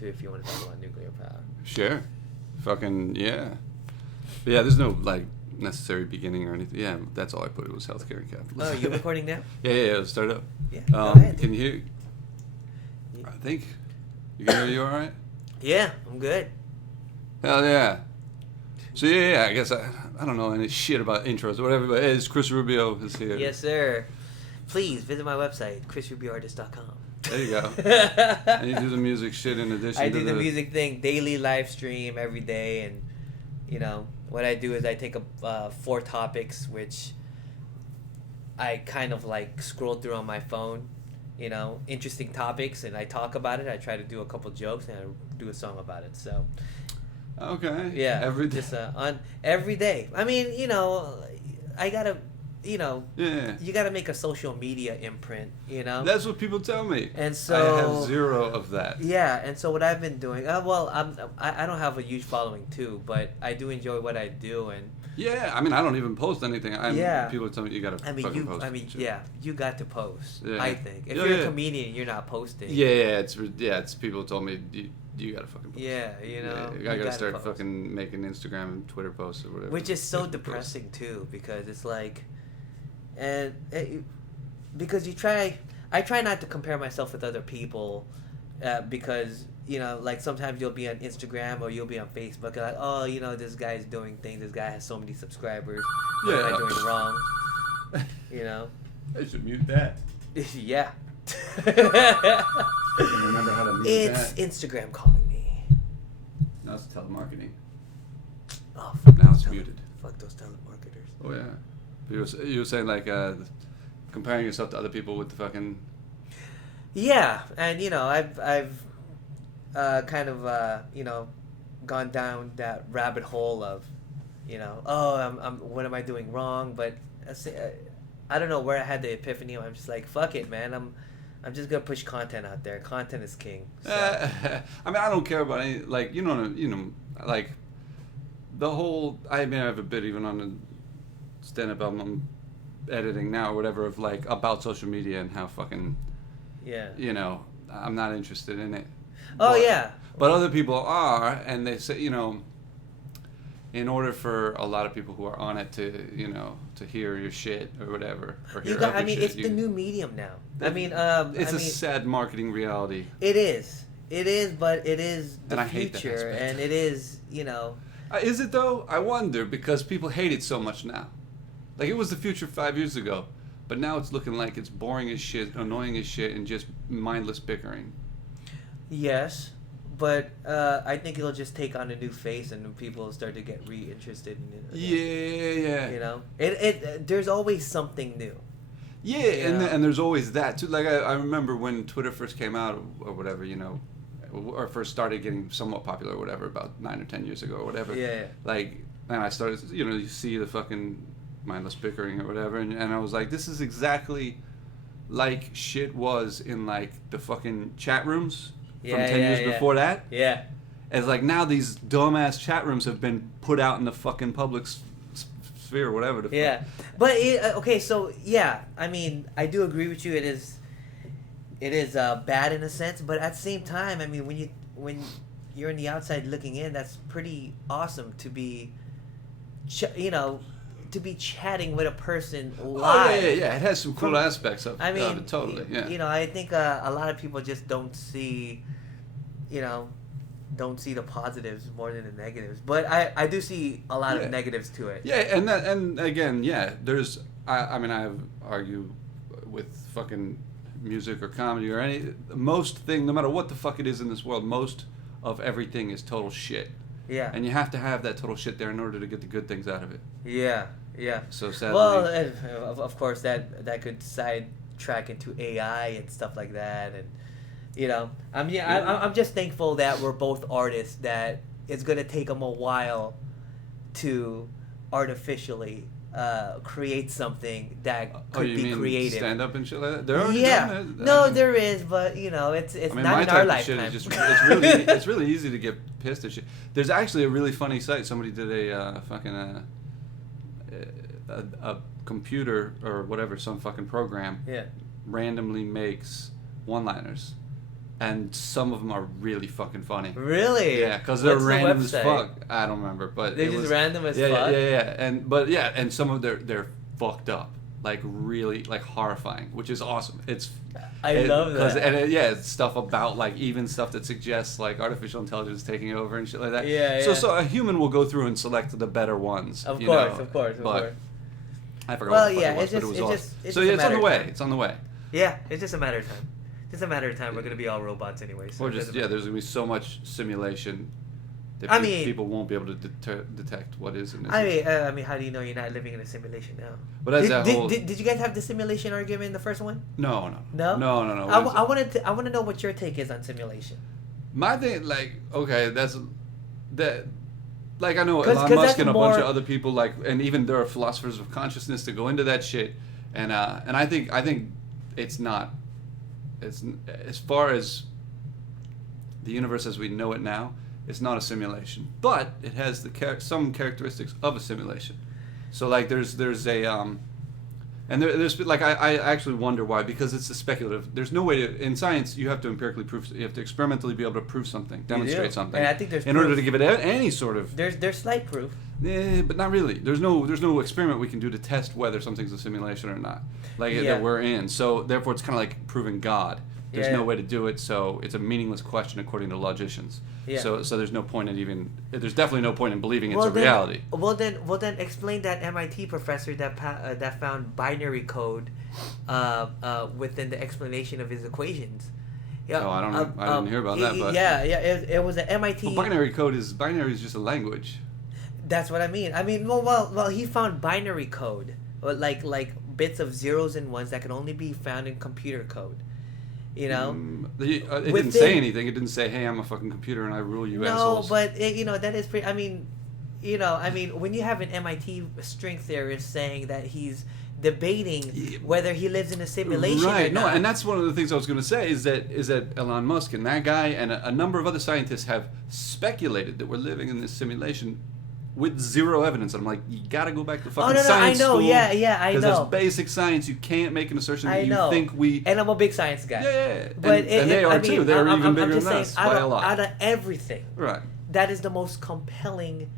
too if you want to talk about nuclear power. Sure. Fucking, yeah. But yeah, there's no, like, necessary beginning or anything. Yeah, that's all I put. It was healthcare and capitalism. Oh, you're recording now? Yeah, let's start up. Yeah, go ahead. Can you hear? I think. You can hear you all right? Yeah, I'm good. Hell yeah. So yeah, I guess I don't know any shit about intros or whatever, but it's Kris Rubio is here. Yes, sir. Please visit my website, KrisRubioArtist.com. There you go. And you do the music shit in addition I to do the music thing, daily live stream every day, and you know what I do is I take 4 topics which I kind of like scroll through on my phone, you know, interesting topics, and I talk about it. I try to do a couple jokes and I do a song about it. So okay. yeah, Every day. just on every day. I mean, you know, I gotta. You know, you got to make a social media imprint, you know? That's what people tell me. And so I have 0 of that. Yeah, and so what I've been doing, I don't have a huge following too, but I do enjoy what I do, and yeah, I mean, I don't even post anything. People tell me you got to post. Yeah, you got to post. Yeah. I think if you're a comedian, you're not posting. It's people told me you got to fucking post. Yeah, you know, I got to start post. Fucking making Instagram and Twitter posts or whatever. Which is so depressing too, because it's like. And because I try not to compare myself with other people, because you know, like sometimes you'll be on Instagram or you'll be on Facebook and like, oh, you know, this guy's doing things. This guy has so many subscribers. What am I doing wrong? You know. I should mute that. Yeah. Remember how to mute that. It's Instagram calling me. Now it's telemarketing. Oh, fuck now it's muted. Fuck those telemarketers. Oh yeah. You were saying like comparing yourself to other people with the fucking. Yeah, and you know I've kind of you know gone down that rabbit hole of, you know, I'm what am I doing wrong? But I don't know where I had the epiphany. I'm just like, fuck it, man. I'm just gonna push content out there. Content is king. So. I mean, I don't care about any, like, you know, like the whole. I mean, I have a bit even on the stand-up album I'm editing now or whatever of like about social media and how fucking, you know, I'm not interested in it. Oh, yeah. But other people are, and they say, you know, in order for a lot of people who are on it to, you know, to hear your shit or whatever, or hear I mean, it's the new medium now. I mean, it's a sad marketing reality. It is, but it is the and I hate future, that and it is, you know. Is it though? I wonder, because people hate it so much now. Like, it was the future 5 years ago, but now it's looking like it's boring as shit, annoying as shit, and just mindless bickering. Yes, but I think it'll just take on a new face, and people will start to get re-interested in it. Yeah. You know, there's always something new. Yeah, and there's always that too. Like I remember when Twitter first came out or whatever, you know, or first started getting somewhat popular or whatever, about 9 or 10 years ago or whatever. Yeah. Like, and I started, you know, you see the fucking mindless bickering or whatever, and I was like, this is exactly like shit was in like the fucking chat rooms from 10 years before that. Yeah. It's like now these dumbass chat rooms have been put out in the fucking public sphere or whatever. Yeah. But okay, so yeah, I mean, I do agree with you. It is bad in a sense, but at the same time, I mean, when you're on the outside looking in, that's pretty awesome to be, you know, to be chatting with a person live. Oh, yeah. It has some cool aspects of it, totally, yeah. You know, I think a lot of people just don't see the positives more than the negatives. But I do see a lot of negatives to it. Yeah, and again, there's, I mean, I argue with fucking music or comedy or no matter what the fuck it is in this world, most of everything is total shit. Yeah. And you have to have that total shit there in order to get the good things out of it. Yeah. So sadly. Well, of course that could sidetrack into AI and stuff like that, and you know, I'm just thankful that we're both artists. That it's gonna take them a while to artificially create something that could be mean creative. Stand up and shit like that. There are there is, but you know, it's not not in our lifetime. It's really easy to get pissed at shit. There's actually a really funny site. Somebody did a fucking a computer or whatever, some fucking program. Yeah. Randomly makes one-liners. and some of them are really fucking funny. Really? Yeah, because they're What's the random as website? fuck. I don't remember, but They're it just was random as yeah, fuck? yeah, and some of they're fucked up, like really like horrifying, which is awesome. I love that. It's stuff about like even stuff that suggests like artificial intelligence taking over and shit like that. Yeah, So yeah. so a human will go through and select the better ones. Of you course, know, of course. I forgot Well, what the fuck yeah, it was, it's but it just- was it awesome. just- it's So just yeah, a it's on the matter of way. time. It's on the way. Yeah, it's just a matter of time. Just a matter of time. We're gonna be all robots anyway. So Or it just doesn't yeah, matter. there's gonna be so much simulation that I mean- people won't be able to detect what is and isn't. I mean, how do you know you're not living in a simulation now? But that's that whole. Did you guys have the simulation argument in the first one? No. No? No. I want to know what your take is on simulation. My thing, like, okay, that's that. Like I know 'Cause Elon Musk that's and a bunch of more- other people, like, and even there are philosophers of consciousness that go into that shit, and I think it's not. It's as far as the universe as we know it now, it's not a simulation, but it has some characteristics of a simulation. So like there's a and there's like I actually wonder why, because it's a speculative. There's no way to, in science you have to empirically prove, you have to experimentally be able to prove something, demonstrate something, And I think there's in order proof. to give it any sort of There's slight proof. but not really. There's no experiment we can do to test whether something's a simulation or not, like Yeah. that we're in. So therefore, it's kind of like proving God. There's Yeah. no way to do it, so it's a meaningless question according to logicians. Yeah. So there's no point in even. There's definitely no point in believing it's a then, reality. Well then, explain that MIT professor that found binary code, within the explanation of his equations. Yeah. Oh, I don't know. I didn't hear about that, but yeah. It was an MIT. Well, binary is just a language. That's what I mean. Well, he found binary code, like bits of zeros and ones that can only be found in computer code. You know. It didn't say anything. It didn't say, "Hey, I'm a fucking computer and I rule you assholes." No, but that is pretty. When you have an MIT string theorist saying that he's debating whether he lives in a simulation right. or not. No, and that's one of the things I was going to say is that Elon Musk and that guy and a number of other scientists have speculated that we're living in this simulation with zero evidence. And I'm like, you got to go back to fucking science I know. school. Yeah, I know. Because that's basic science. You can't make an assertion that I know. you think we. And I'm a big science guy. Yeah. But and they are too. They're even bigger just than saying, us by a lot. out of everything, Right. that is the most compelling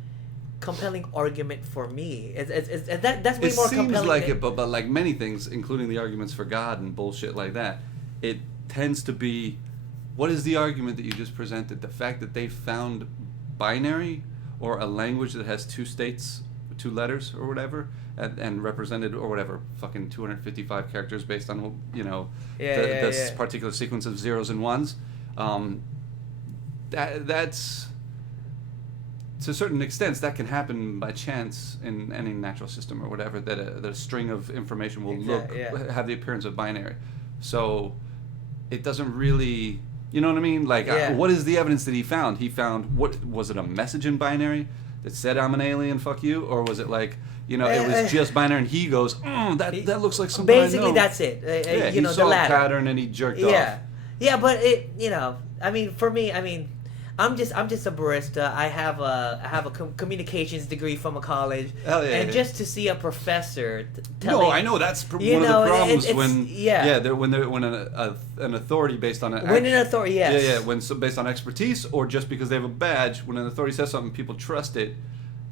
argument for me. That's way It more seems compelling. like than- it, but like many things, including the arguments for God and bullshit like that, it tends to be, what is the argument that you just presented? The fact that they found binary or a language that has two states, two letters or whatever, and represented or whatever, fucking 255 characters based on this particular sequence of zeros and ones. That's. To a certain extent, that can happen by chance in any natural system or whatever. That a string of information will have the appearance of binary. So it doesn't really, you know what I mean? Like, what is the evidence that he found? He found, what was it, a message in binary that said I'm an alien, fuck you, or was it like, it was just binary, and he goes, that looks like something I know. Basically, that's it. He the saw a latter. pattern and he jerked off. Yeah, but for me, I'm just a barista. I have a communications degree from a college, and just to see a professor telling. No, I know that's one of the problems when an authority based on based on expertise, or just because they have a badge. When an authority says something, people trust it.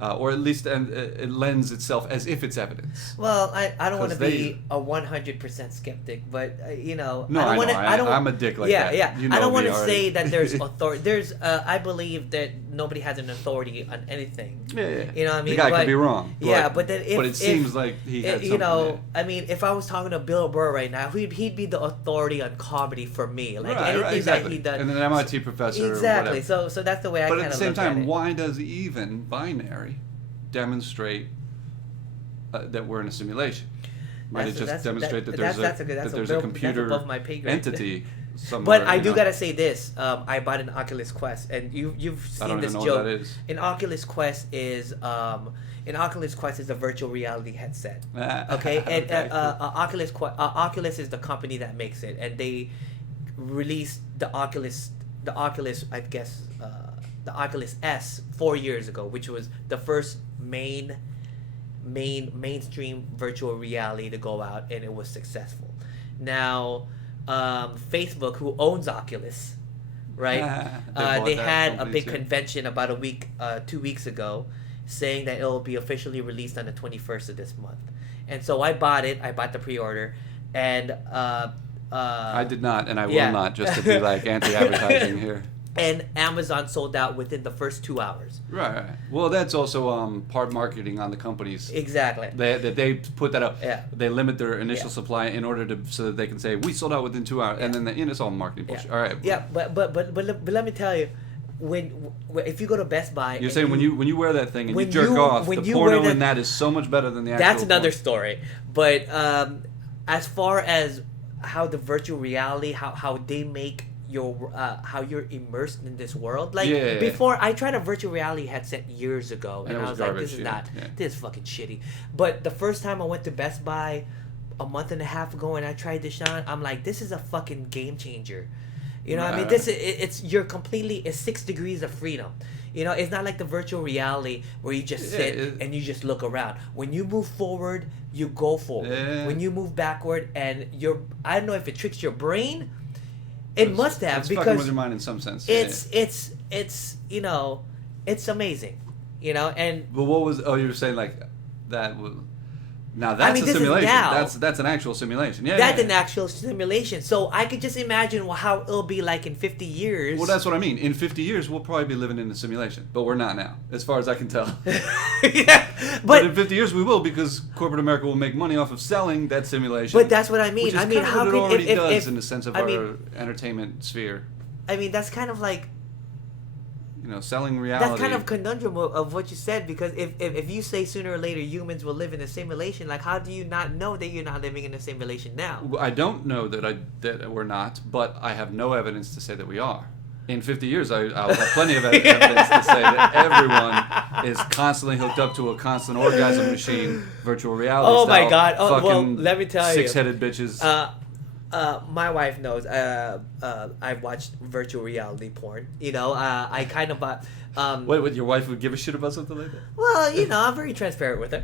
Or at least it lends itself as if it's evidence. Well, I don't want to be a 100% skeptic, but No, I'm a dick like that. Yeah. I don't want to say that there's authority. There's I believe that nobody has an authority on anything. Yeah. You know what I mean? The guy could be wrong. But then it seems like he had something. If I was talking to Bill Burr right now, he'd be the authority on comedy for me. Like right, exactly. that he does. And an MIT professor. Exactly. Or whatever. So that's the way I kind of look at it. But at the same time, why does even binary demonstrate that we're in a simulation? Might it just demonstrate that there's a computer entity somewhere? But I do gotta say this: I bought an Oculus Quest, and you've seen this joke. What that is. An Oculus Quest is a virtual reality headset. Okay, and Oculus is the company that makes it, and they released the Oculus, I guess. The Oculus S 4 years ago, which was the first mainstream virtual reality to go out, and it was successful. Now, Facebook, who owns Oculus, right? bought They that had a company big too. convention about 2 weeks ago, saying that it will be officially released on the 21st of this month. And so I bought it. I bought the pre-order, and I did not, and I yeah. will not, just to be like anti-advertising here. And Amazon sold out within the first 2 hours. Right. Well, that's also part marketing on the companies. Exactly. They put that up. Yeah. They limit their initial Yeah. supply in order to so that they can say we sold out within 2 hours, and then it's all marketing bullshit. Yeah. All right. Yeah, but let me tell you, when if you go to Best Buy, You're saying when you wear that thing and you when jerk you- off, when the you porno wear the- in that is so much better than the actual. that's another porn. story. But as far as how the virtual reality, how they make your how you're immersed in this world, like Yeah. before I tried a virtual reality headset years ago, and it I was was like, garbage, this is yeah, not yeah. this is fucking shitty. But the first time I went to Best Buy a month and a half ago and I tried this on, I'm like, this is a fucking game changer. You know what I mean? Right. It's 6 degrees of freedom. You know, it's not like the virtual reality where you just sit and you just look around. When you move forward, you go forward. Yeah. When you move backward, and I don't know if it tricks your brain. It must have, it's fucking with because your mind in some sense. it's you know, it's amazing. You know, and But what was? Oh, you were saying like that was. Now that's mean, a this is simulation. now. That's an actual simulation. Yeah. that's yeah. an actual simulation. So I could just imagine how it'll be like in 50 years. Well, that's what I mean. In 50 years, we'll probably be living in a simulation, but we're not now, as far as I can tell. Yeah, But in 50 years, we will, because corporate America will make money off of selling that simulation. But that's what I mean. Which is I mean, kind of how what it could already if, does if, in the sense of I our mean, entertainment sphere. I mean, that's kind of like Selling reality. that's kind of conundrum of what you said, because if you say sooner or later humans will live in a simulation, like how do you not know that you're not living in a simulation now? I don't know that we're not, but I have no evidence to say that we are. In 50 years, I'll have plenty of evidence to say that everyone is constantly hooked up to a constant orgasm machine, virtual reality Oh style. my God. Oh, well, fucking let me tell you. six-headed bitches. My wife knows. I've watched virtual reality porn. You know, I kind of. Wait, your wife would give a shit about something like that? Well, you know, I'm very transparent with her.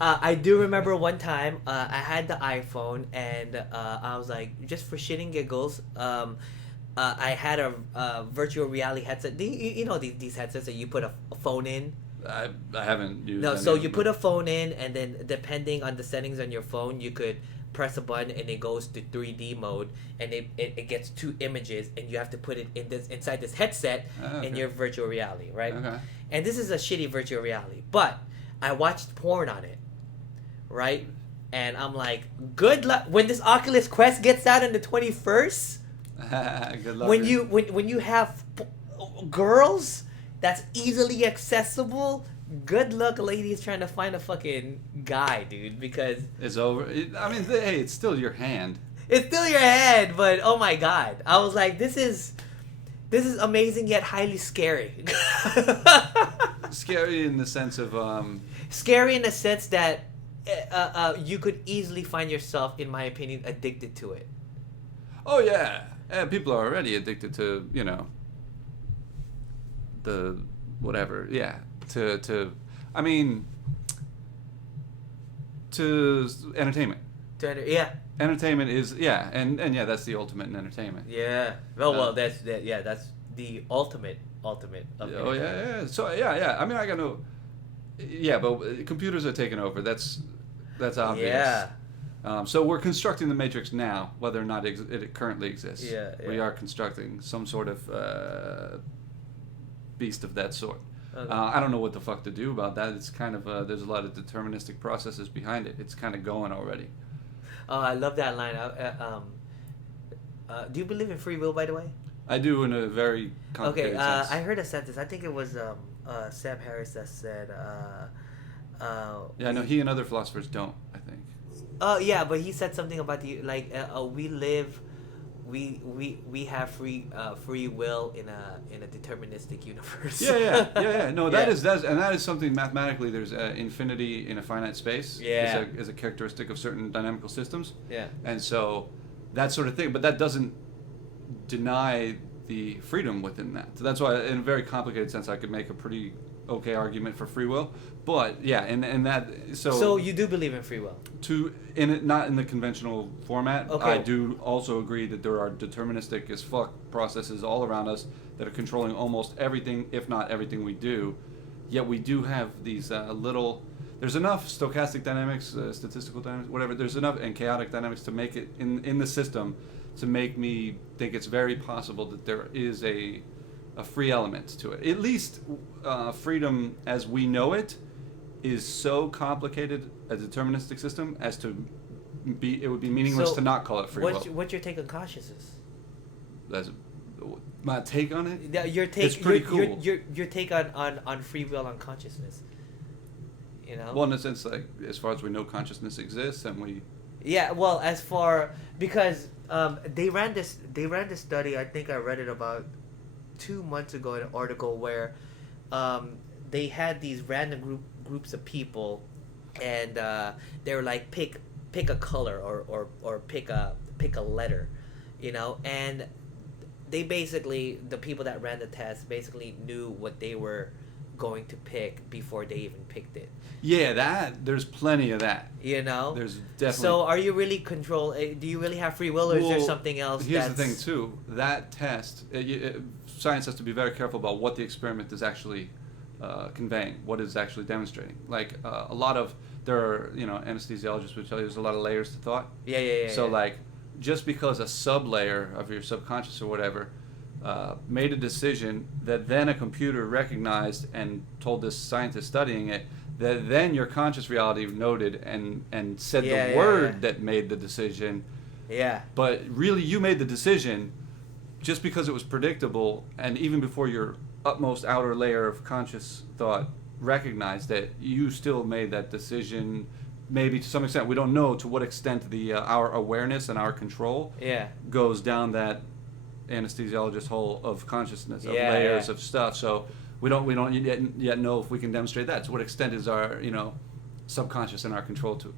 I do remember one time I had the iPhone, and I was like, just for shit and giggles, I had a virtual reality headset. You know these headsets that you put a phone in. I haven't used. No, any so of you them, put a phone in, and then depending on the settings on your phone, you could press a button and it goes to 3D mode, and it gets 2 images, and you have to put it inside this headset okay. in your virtual reality, right? Okay. And this is a shitty virtual reality, but I watched porn on it, right? And I'm like, good luck when this Oculus Quest gets out on the 21st. Good luck. When you have girls that's easily accessible, good luck, ladies, trying to find a fucking guy, dude, because it's over. Hey, it's still your hand. it's still your head. But oh my God, I was like, this is amazing yet highly scary. Scary in the sense of Scary in the sense that you could easily find yourself, in my opinion, addicted to it. oh yeah, people are already addicted to the whatever. Yeah, to entertainment. Yeah. Entertainment is and that's the ultimate in entertainment. Yeah. Well, that's the ultimate of Oh yeah. So yeah. I mean, I got no. Yeah, but computers are taking over. That's obvious. Yeah. So we're constructing the Matrix now, whether or not it currently exists. Yeah. We are constructing some sort of beast of that sort. Okay. I don't know what the fuck to do about that. It's kind of there's a lot of deterministic processes behind it. It's kind of going already. Oh, I love that line. Do you believe in free will, by the way? I do, in a very complicated sense. I heard a sentence. I think it was Sam Harris that said. Yeah, no, he and other philosophers don't, I think. Oh yeah, but he said something about we have free will in a deterministic universe. Yeah. No, Yeah. that is something mathematically. There's infinity in a finite space. Yeah. Is a characteristic of certain dynamical systems. Yeah. And so that sort of thing, but that doesn't deny the freedom within that. So that's why, in a very complicated sense, I could make a pretty okay argument for free will. But yeah, and that So you do believe in free will? Not in the conventional format. Okay. I do also agree that there are deterministic as fuck processes all around us that are controlling almost everything, if not everything we do. Yet we do have these little. There's enough stochastic dynamics, statistical dynamics, whatever. There's enough and chaotic dynamics to make it in the system to make me think it's very possible that there is a free element to it. At least freedom as we know it is so complicated a deterministic system as to be. It would be meaningless to not call it free will. What's your take on consciousness? That's my take on it. Yeah, your take. It's pretty cool. Your take on free will and consciousness. You know. Well, in a sense, like as far as we know, consciousness exists, and we. Yeah, well, because they ran this study. I think I read it about 2 months ago in an article where they had these random groups of people, and they were like pick a color or pick a letter, you know, and they basically, the people that ran the test basically knew what they were going to pick before they even picked it. Yeah, there's plenty of that. You know? There's definitely. So are you really do you really have free will, or is there something else? Here's the thing too. That test, science has to be very careful about what the experiment is actually conveying, what it's actually demonstrating. Like there are anesthesiologists would tell you there's a lot of layers to thought. Yeah. So like, just because a sub-layer of your subconscious or whatever made a decision that then a computer recognized and told this scientist studying it that then your conscious reality noted and said the word that made the decision. Yeah. But really, you made the decision just because it was predictable, and even before your utmost outer layer of conscious thought recognized that, you still made that decision. Maybe to some extent, we don't know to what extent our awareness and our control goes down that anesthesiologist hole of consciousness, of layers of stuff. So we don't yet know if we can demonstrate that. To what extent is our subconscious in our control to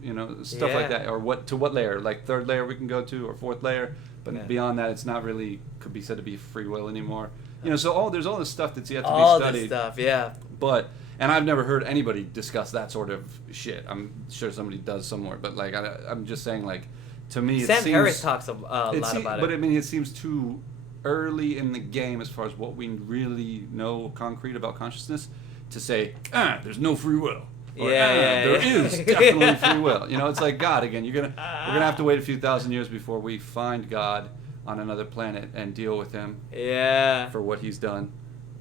stuff like that, or what layer, like third layer we can go to, or fourth layer, but beyond that it's not really could be said to be free will anymore. So there's all this stuff that's yet to be studied. All this stuff, yeah. But and I've never heard anybody discuss that sort of shit. I'm sure somebody does somewhere, but like I'm just saying, like, to me, Sam Harris talks a lot about it. But I mean, it seems too early in the game as far as what we really know concrete about consciousness to say, there's no free will. Or, there is definitely free will. It's like God again. We're gonna have to wait a few thousand years before we find God on another planet and deal with him. Yeah. For what he's done.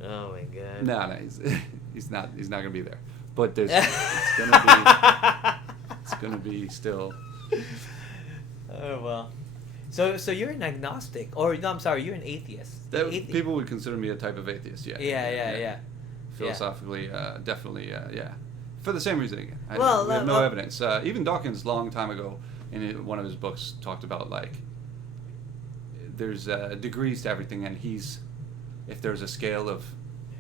Oh my God. No, he's not gonna be there. But there's it's gonna be still. Oh well. So you're an agnostic, or no? I'm sorry, you're an atheist. People would consider me a type of atheist. Yeah. Yeah. Philosophically, definitely, yeah. For the same reason again. We have no evidence. Even Dawkins, long time ago, in one of his books, talked about like there's degrees to everything, and if there's a scale of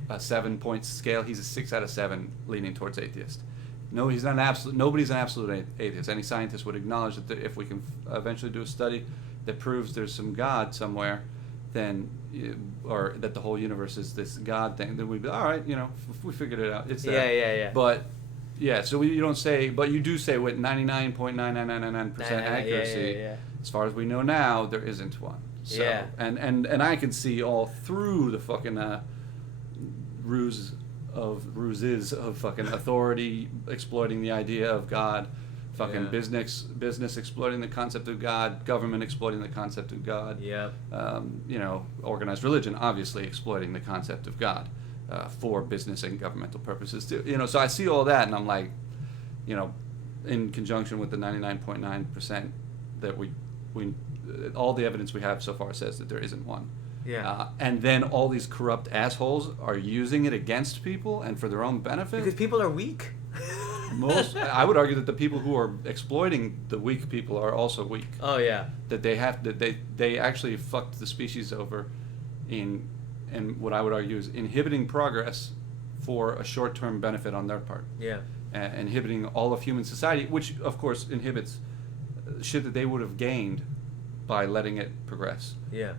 a 7-point scale, he's a 6 out of 7, leaning towards atheist. No, he's not an absolute. Nobody's an absolute atheist. Any scientist would acknowledge that if we can eventually do a study that proves there's some God somewhere, then or that the whole universe is this God thing, then we'd be all right. We figured it out. It's there. Yeah. But so you don't say, but you do say with 99.9999% accuracy. As far as we know now, there isn't one. So, and I can see all through the fucking ruses of fucking authority exploiting the idea of God, fucking business exploiting the concept of God, government exploiting the concept of God. Organized religion obviously exploiting the concept of God for business and governmental purposes too. So I see all that, and I'm like, in conjunction with the 99.9% that we all the evidence we have so far says that there isn't one. And then all these corrupt assholes are using it against people and for their own benefit. Because people are weak. I would argue that the people who are exploiting the weak people are also weak. Oh yeah. That they actually fucked the species over in what I would argue is inhibiting progress for a short-term benefit on their part. Yeah. Inhibiting all of human society, which of course inhibits shit that they would have gained by letting it progress. Yeah.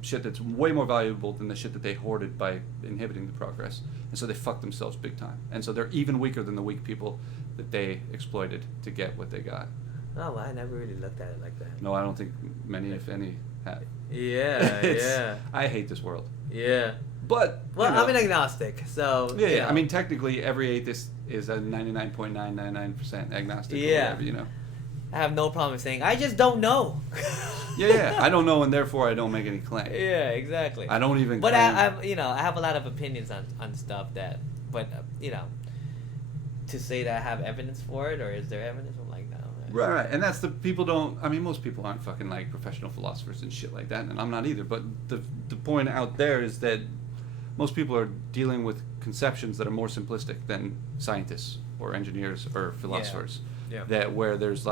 shit that's way more valuable than the shit that they hoarded by inhibiting the progress. And so they fucked themselves big time. And so they're even weaker than the weak people that they exploited to get what they got. Oh, I never really looked at it like that. No, I don't think many, if any, have. Yeah, yeah. I hate this world. Yeah. But, well, I'm an agnostic, so... Yeah, yeah. I mean, technically, every atheist is a 99.999% agnostic or whatever, you know. I have no problem saying, I just don't know. Yeah. I don't know, and therefore I don't make any claim. Yeah, exactly. I don't even But claim... I have a lot of opinions on stuff that... But, to say that I have evidence for it, or is there evidence? I'm like, no. Right. And that's the people don't... I mean, most people aren't fucking, like, professional philosophers and shit like that, and I'm not either. But the point out there is that most people are dealing with conceptions that are more simplistic than scientists or engineers or philosophers. Yeah. That where there's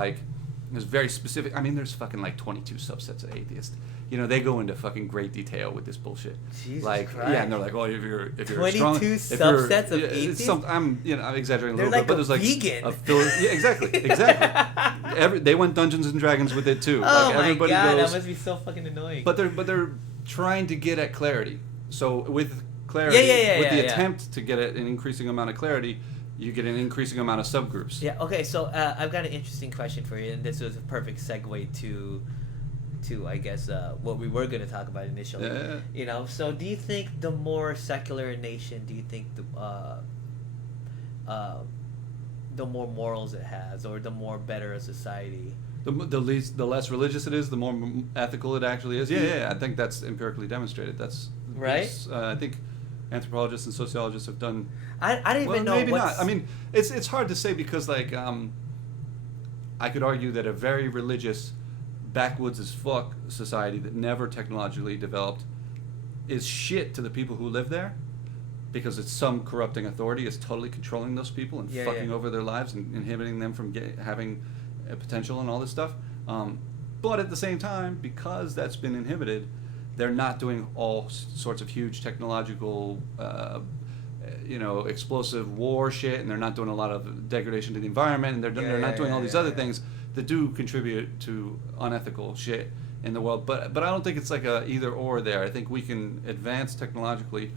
very specific... I mean, there's fucking, like, 22 subsets of atheists. You know, they go into fucking great detail with this bullshit. Jesus Like, Christ. yeah, and they're like, oh, if you're 22 strong... 22 subsets of atheists? I'm exaggerating a They're little bit, but like there's like... vegan. Yeah, exactly. They went Dungeons and Dragons with it, too. Oh like, my everybody god, goes, that must be so fucking annoying. But they're trying to get at clarity. So with clarity, with the attempt to get at an increasing amount of clarity, you get an increasing amount of subgroups. Yeah, okay, so I've got an interesting question for you, and this was a perfect segue to I guess, what we were going to talk about initially. Yeah. You know, so do you think the more secular a nation, do you think the more morals it has, or the more better a society? The less religious it is, the more ethical it actually is. Yeah. I think that's empirically demonstrated. That's right. I think anthropologists and sociologists have done. I don't even know. Maybe not. I mean, it's hard to say because like I could argue that a very religious, backwoods as fuck society that never technologically developed is shit to the people who live there, because it's some corrupting authority is totally controlling those people and fucking over their lives and inhibiting them from having a potential and all this stuff. But at the same time, because that's been inhibited, they're not doing all sorts of huge technological, explosive war shit, and they're not doing a lot of degradation to the environment, and they're not doing all these other things that do contribute to unethical shit in the world. But I don't think it's like a either or there. I think we can advance technologically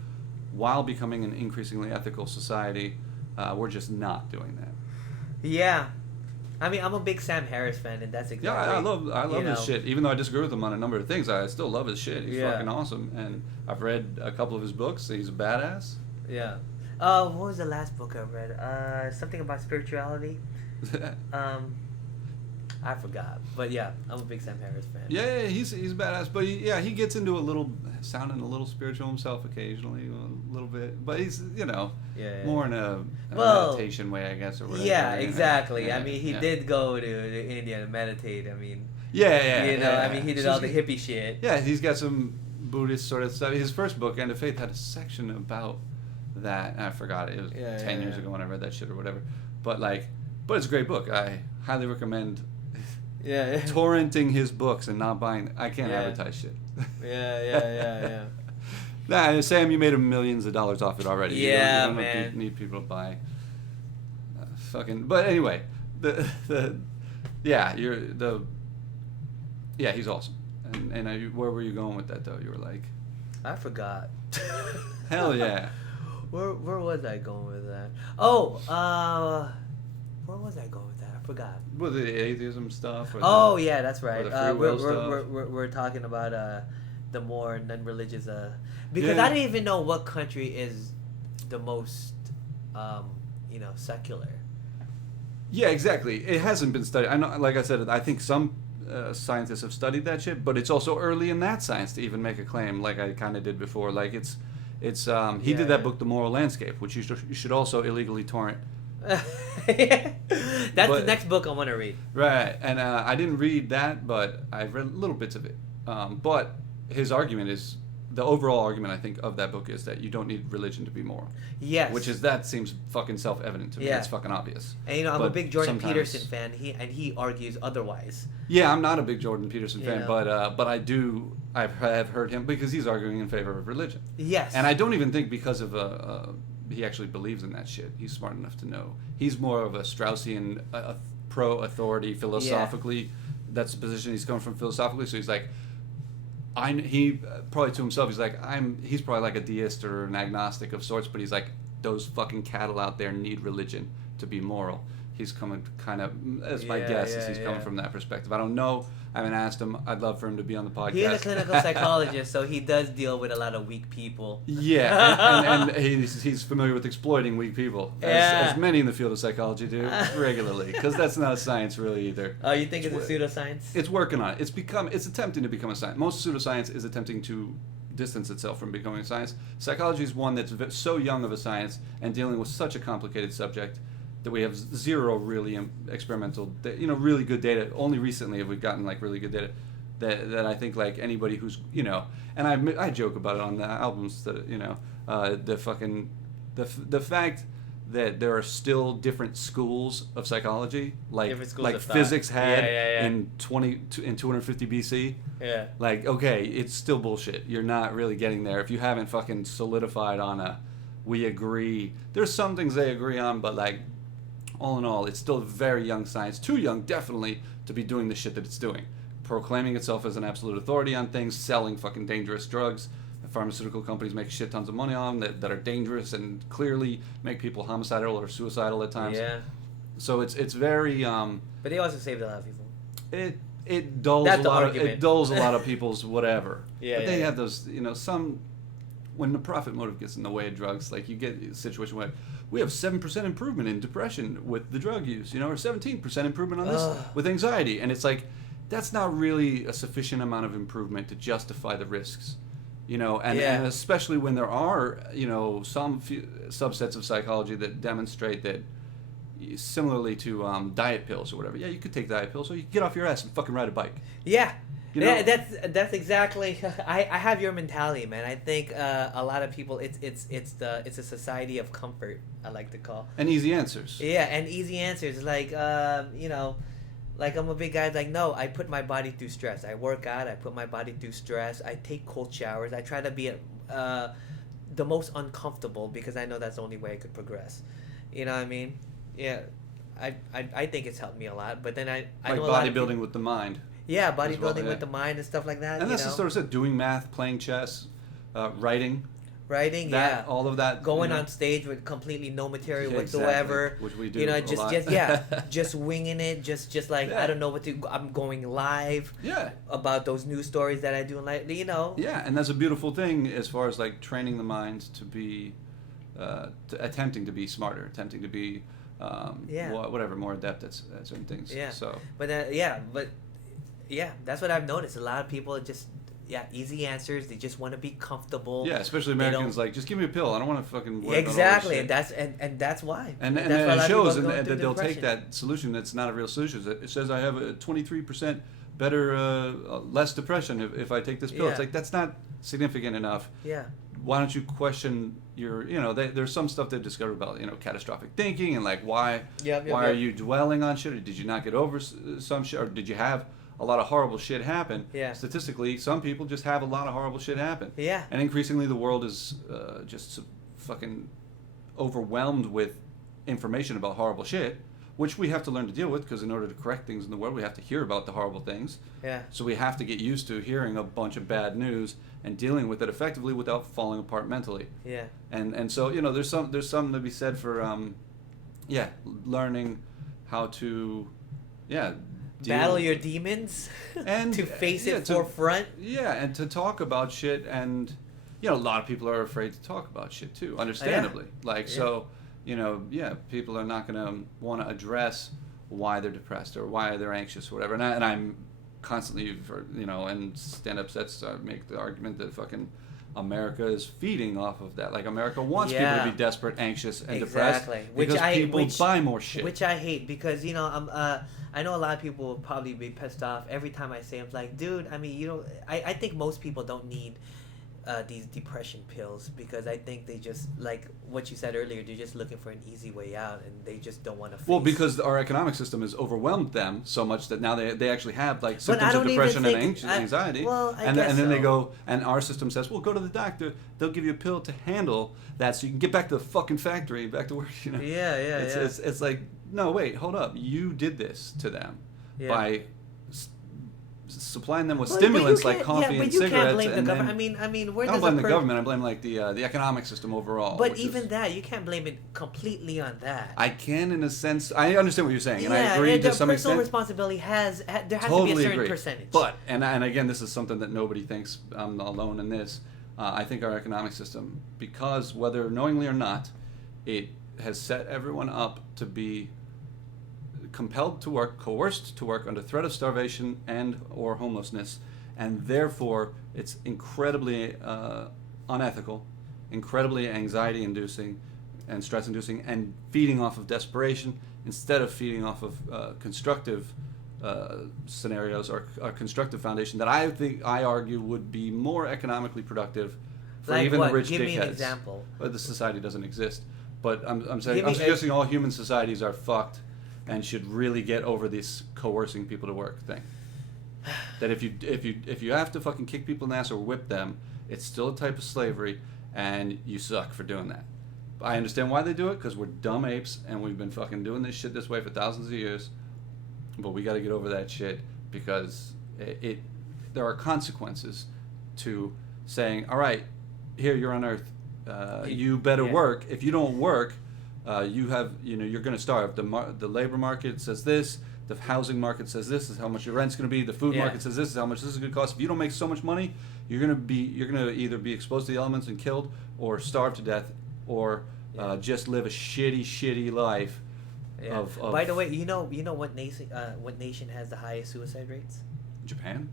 while becoming an increasingly ethical society. We're just not doing that. Yeah. I mean, I'm a big Sam Harris fan, and that's exactly... Yeah, I love his shit. Even though I disagree with him on a number of things, I still love his shit. He's fucking awesome. And I've read a couple of his books. He's a badass. Yeah. What was the last book I read? Something about spirituality. I forgot. But yeah, I'm a big Sam Harris fan. Yeah, he's badass. But he gets into sounding a little spiritual himself occasionally, a little bit. But he's, more in a meditation way, I guess, or whatever. Yeah, exactly. I mean, he did go to India to meditate. I mean... Yeah. I mean, he did all the hippie shit. Yeah, he's got some Buddhist sort of stuff. His first book, End of Faith, had a section about that. I forgot it. It was 10 years ago when I read that shit or whatever. But it's a great book. I highly recommend torrenting his books and not buying. I can't advertise shit. Yeah. Nah, Sam, you made millions of dollars off it already. Yeah, you don't need people to buy. But anyway, he's awesome. And where were you going with that though? You were like, I forgot. Hell yeah. Where was I going with that? Oh, where was I going with that? I forgot. With the atheism stuff. Yeah, that's right. We're talking about the more non-religious. Because I didn't even know what country is the most, secular. Yeah, exactly. It hasn't been studied. I know, like I said, I think some scientists have studied that shit, but it's also early in that science to even make a claim, like I kind of did before. Like he did that book, The Moral Landscape, which you should also illegally torrent. That's the next book I want to read. Right, and I didn't read that, but I read little bits of it. But his argument is, the overall argument, I think, of that book is that you don't need religion to be moral. Yes. That seems fucking self-evident to me. Yeah. It's fucking obvious. And I'm a big Jordan Peterson fan, he argues otherwise. Yeah, I'm not a big Jordan Peterson fan, but I have heard him, because he's arguing in favor of religion. Yes. And I don't even think because of he actually believes in that shit. He's smart enough to know. He's more of a Straussian pro-authority philosophically. Yeah. That's the position he's coming from philosophically. So he's like, he probably to himself, he's like, he's probably like a deist or an agnostic of sorts, but he's like, those fucking cattle out there need religion to be moral. He's coming kind of, as my guess is he's coming from that perspective. I don't know. I haven't asked him. I'd love for him to be on the podcast. He is a clinical psychologist, so he does deal with a lot of weak people. Yeah, and he's familiar with exploiting weak people, as many in the field of psychology do regularly, because that's not a science really either. Oh, you think it's a pseudoscience? It's working on it. It's attempting to become a science. Most pseudoscience is attempting to distance itself from becoming a science. Psychology is one that's so young of a science and dealing with such a complicated subject that we have zero really experimental, really good data. Only recently have we gotten like really good data that I think like anybody who's, and I joke about it on the albums that, the fact that there are still different schools of psychology, like physics had in 250 BC. Yeah. Like, okay, it's still bullshit. You're not really getting there if you haven't fucking solidified on we agree. There's some things they agree on, but like, all in all, it's still a very young science. Too young, definitely, to be doing the shit that it's doing. Proclaiming itself as an absolute authority on things, selling fucking dangerous drugs. Pharmaceutical companies make shit tons of money on that are dangerous and clearly make people homicidal or suicidal at times. Yeah. So it's very. But they also saved a lot of people. It dulls a lot of people's whatever. Yeah. But they have those, some. When the profit motive gets in the way of drugs, like you get a situation where we have 7% improvement in depression with the drug use, or 17% improvement on this with anxiety, and it's like that's not really a sufficient amount of improvement to justify the risks, and especially when there are some subsets of psychology that demonstrate that similarly to diet pills or whatever. Yeah, you could take diet pills, or you could get off your ass and fucking ride a bike. Yeah. Yeah, that's exactly. I have your mentality, man. I think a lot of people, it's a society of comfort. I like to call and easy answers. Yeah, and easy answers like like I'm a big guy. Like no, I put my body through stress. I work out. I put my body through stress. I take cold showers. I try to be the most uncomfortable because I know that's the only way I could progress. You know what I mean? Yeah, I think it's helped me a lot. But then I like know bodybuilding with the mind. Yeah, bodybuilding with the mind and stuff like that. And that's the sort of stuff, doing math, playing chess, writing. All of that. Going on stage with completely no material whatsoever. Exactly, which we do just winging it, just like, I don't know what to, I'm going live. Yeah. About those news stories that I do, like, Yeah, and that's a beautiful thing as far as like training the mind to be, attempting to be smarter, attempting to be, whatever, more adept at certain things. Yeah. So. Yeah, that's what I've noticed. A lot of people just, easy answers. They just want to be comfortable. Yeah, especially Americans, like, just give me a pill. I don't want to fucking worry exactly, about all this shit. and that's why. And it shows that they'll take that solution that's not a real solution. It says I have a 23% better, less depression if I take this pill. Yeah. It's like, that's not significant enough. Yeah. Why don't you question your, there's some stuff they've discovered about, catastrophic thinking and like why are you dwelling on shit, or did you not get over some shit, or did you have a lot of horrible shit happen? Yeah. Statistically, some people just have a lot of horrible shit happen. Yeah. And increasingly the world is just fucking overwhelmed with information about horrible shit, which we have to learn to deal with, because in order to correct things in the world, we have to hear about the horrible things. Yeah. So we have to get used to hearing a bunch of bad news and dealing with it effectively without falling apart mentally. Yeah. And so, there's something to be said for learning how to battle your demons and to face it forefront. Yeah, and to talk about shit, and a lot of people are afraid to talk about shit too, understandably. So, people are not going to want to address why they're depressed or why they're anxious or whatever. And I'm constantly, in stand-up sets, I make the argument that fucking America is feeding off of that. Like, America wants people to be desperate, anxious, and depressed because people buy more shit. Which I hate, because I know a lot of people will probably be pissed off every time I say, I'm like, dude, I mean, I think most people don't need these depression pills, because I think they just, like what you said earlier, they're just looking for an easy way out, and they just don't want to face. Well, because our economic system has overwhelmed them so much that now they actually have like symptoms of depression and anxiety. And then they go, and our system says, well, go to the doctor, they'll give you a pill to handle that so you can get back to the fucking factory, back to work. It's like, no, wait, hold up, you did this to them by supplying them with But you stimulants like can't- coffee yeah, and but you cigarettes. can't blame the and government. then, I mean, where I don't does blame the government. I blame like the economic system overall. But which even is, that, you can't blame it completely on that. I can, in a sense. I understand what you're saying, and I agree to some personal extent. responsibility there has Totally to be a certain agree. percentage. But and again, this is something that nobody thinks. I'm alone in this. I think our economic system, because whether knowingly or not, it has set everyone up to be compelled to work, coerced to work under threat of starvation and or homelessness, and therefore it's incredibly unethical, incredibly anxiety-inducing and stress-inducing, and feeding off of desperation instead of feeding off of constructive scenarios or a constructive foundation that I argue would be more economically productive for like even what? the rich Give dickheads. me an example. But the society doesn't exist. But I'm saying Give me I'm suggesting all human societies are fucked and should really get over this coercing people to work thing. That if you have to fucking kick people in the ass or whip them, it's still a type of slavery, and you suck for doing that. I understand why they do it, because we're dumb apes and we've been fucking doing this shit this way for thousands of years. But we got to get over that shit, because there are consequences to saying, all right, here you're on Earth, you better work. If you don't work, you're going to starve. The labor market says this. The housing market says this is how much your rent's going to be. The food market says this is how much this is going to cost. If you don't make so much money, you're going to either be exposed to the elements and killed, or starve to death, or just live a shitty life. Yeah. Of By the way, you know what nation has the highest suicide rates? Japan.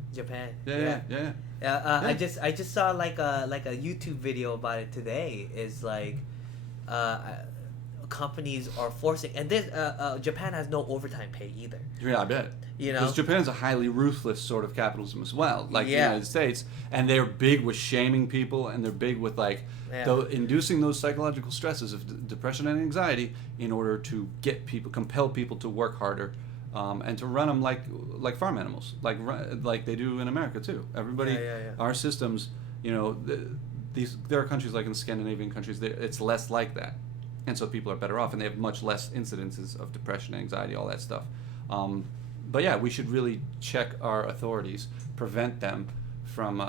Yeah. I just saw like a YouTube video about it today. Is like, companies are forcing, and this Japan has no overtime pay either. Yeah, I bet. You know, because Japan's a highly ruthless sort of capitalism as well, like the United States, and they're big with shaming people, and they're big with inducing those psychological stresses of depression and anxiety in order to compel people to work harder, and to run them like farm animals, like they do in America too. Everybody, our systems, there are countries like in the Scandinavian countries, it's less like that. And so people are better off, and they have much less incidences of depression, anxiety, all that stuff. But yeah, we should really check our authorities, prevent them from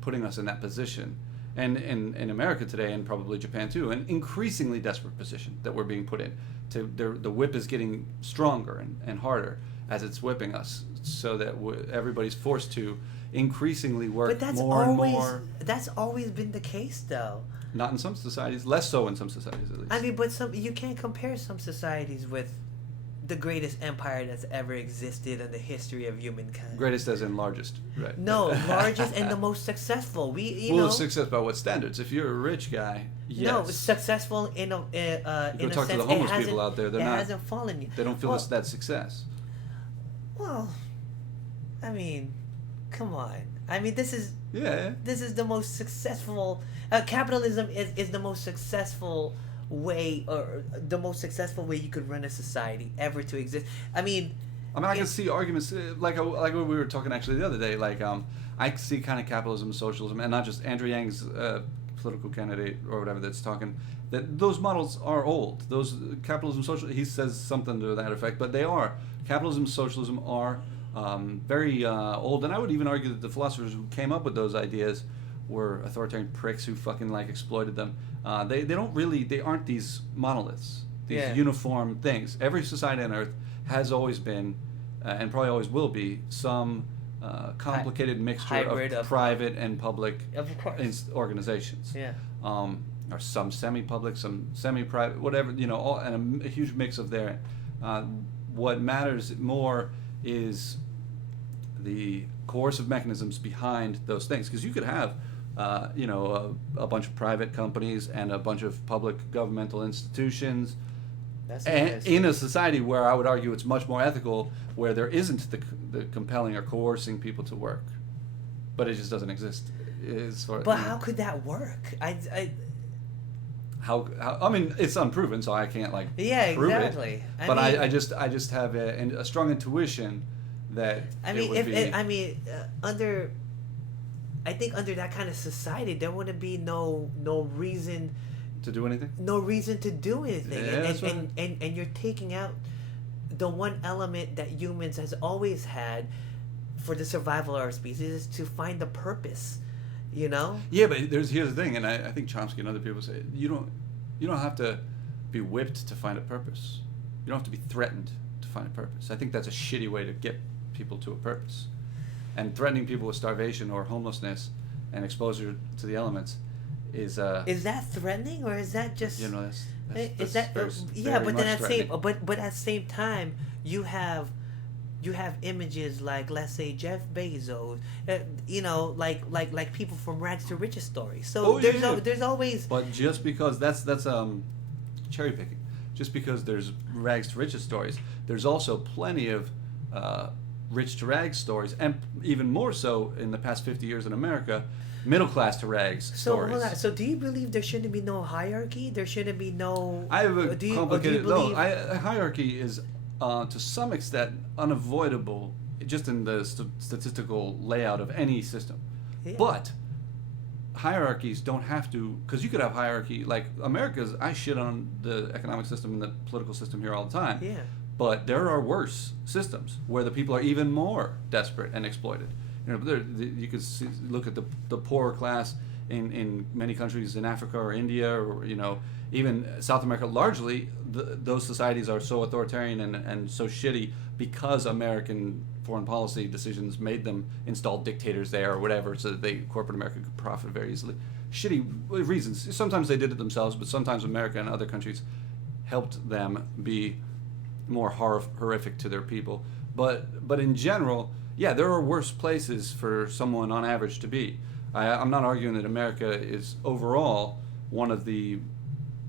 putting us in that position. And in America today, and probably Japan too, an increasingly desperate position that we're being put in. The whip is getting stronger and harder as it's whipping us, so that everybody's forced to increasingly work more and more. That's always been the case, though. Not in some societies, less so in some societies at least. I mean, but you can't compare some societies with the greatest empire that's ever existed in the history of humankind. Greatest as in largest, right? No, largest and the most successful. Success by what standards? If you're a rich guy, yes. No, successful in go a talk sense. to the homeless people out there. It hasn't fallen yet. They don't feel that success. Well, I mean, come on. I mean, this is the most successful. Capitalism is the most successful way, or the most successful way you could run a society ever to exist. I mean, I can see arguments like what we were talking actually the other day. Like, I see kind of capitalism, socialism, and not just Andrew Yang's political candidate or whatever that's talking. That those models are old. Those capitalism, socialism. He says something to that effect, but they are capitalism, socialism are very old, and I would even argue that the philosophers who came up with those ideas were authoritarian pricks who fucking exploited them. They aren't these monoliths, these uniform things. Every society on Earth has always been, and probably always will be, some complicated mixture of private and public organizations. Yeah. Or some semi-public, some semi-private, whatever, and a huge mix of there. What matters more is the coercive mechanisms behind those things, because you could have a bunch of private companies and a bunch of public governmental institutions in a society where I would argue it's much more ethical, where there isn't the compelling or coercing people to work, but it just doesn't exist. How could that work? I mean, it's unproven, so I can't prove exactly. it. But I just have a strong intuition that I think under that kind of society, there wouldn't be no reason to do anything. No reason to do anything, Yeah, and you're taking out the one element that humans has always had, for the survival of our species is to find the purpose, you know? Yeah, but here's the thing, and I think Chomsky and other people say you don't have to be whipped to find a purpose. You don't have to be threatened to find a purpose. I think that's a shitty way to get people to a purpose. And threatening people with starvation or homelessness and exposure to the elements is that threatening, or is that just that's yeah? very But then much but at the same time, you have images like, let's say, Jeff Bezos, like people from rags to riches stories. So there's always. But just because that's cherry picking, just because there's rags to riches stories, there's also plenty of rich to rags stories, and even more so in the past 50 years in America, middle class to rags stories. Hold on. So do you believe there shouldn't be no hierarchy? There shouldn't be no. I have a complicated. A hierarchy is to some extent unavoidable, just in the statistical layout of any system. Yeah. But hierarchies don't have to, because you could have hierarchy like America's. I shit on the economic system and the political system here all the time. Yeah. But there are worse systems where the people are even more desperate and exploited. You know, you could look at the poorer class in many countries in Africa or India, or even South America. Largely, those societies are so authoritarian and so shitty because American foreign policy decisions made them install dictators there or whatever, so that corporate America could profit very easily. Shitty reasons. Sometimes they did it themselves, but sometimes America and other countries helped them be more horrific to their people. But in general, yeah, there are worse places for someone on average to be. I'm not arguing that America is overall one of the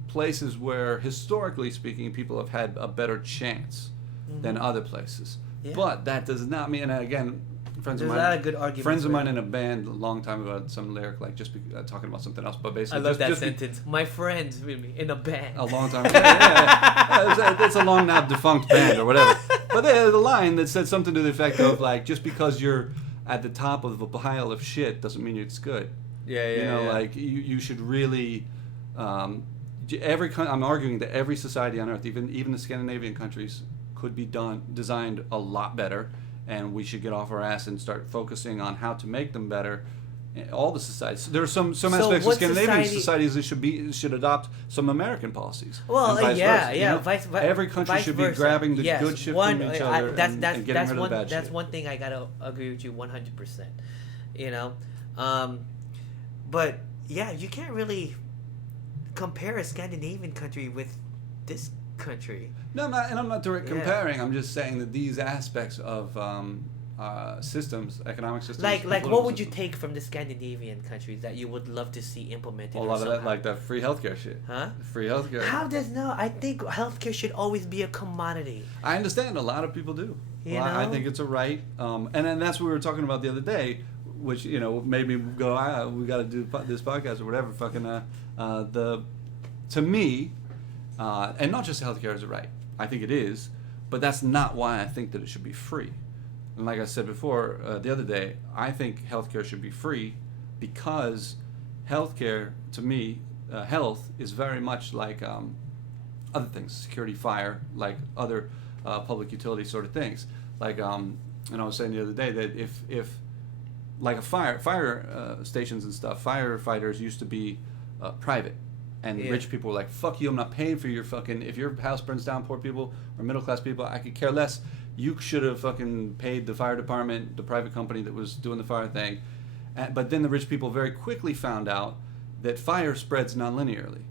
places where, historically speaking, people have had a better chance than other places. Yeah. But that does not mean, and again, friends of mine in a band a long time ago had some lyric like talking about something else, but basically I love that sentence. My friends with me in a band. A long time ago. Yeah. It's a long now defunct band or whatever. But they had a line that said something to the effect of like, just because you're at the top of a pile of shit doesn't mean it's good. Like you should really. I'm arguing that every society on earth, even the Scandinavian countries, could be designed a lot better, and we should get off our ass and start focusing on how to make them better. All the societies. There are some aspects of Scandinavian societies that should adopt some American policies. Well, every country should be grabbing the good shit from each other and getting rid of the bad shit. That's one thing I gotta agree with you 100%. But yeah, you can't really compare a Scandinavian country with this country. No, I'm not direct comparing. I'm just saying that these aspects of systems, economic systems. Like what would you take from the Scandinavian countries that you would love to see implemented? A lot of that, like that free healthcare shit. Huh? Free healthcare. I think healthcare should always be a commodity. I understand. A lot of people do. I think it's a right. And then that's what we were talking about the other day, which made me go, we got to do this podcast or whatever. To me, and not just healthcare is a right. I think it is, but that's not why I think that it should be free. And like I said before, the other day, I think healthcare should be free because healthcare, to me, health is very much like other things, security, fire, like other public utility sort of things. Like, and I was saying the other day that if like a fire stations and stuff, firefighters used to be private. And rich people were like, fuck you, I'm not paying for your fucking, if your house burns down, poor people or middle class people, I could care less. You should have fucking paid the fire department, the private company that was doing the fire thing. But then the rich people very quickly found out that fire spreads non-linearly.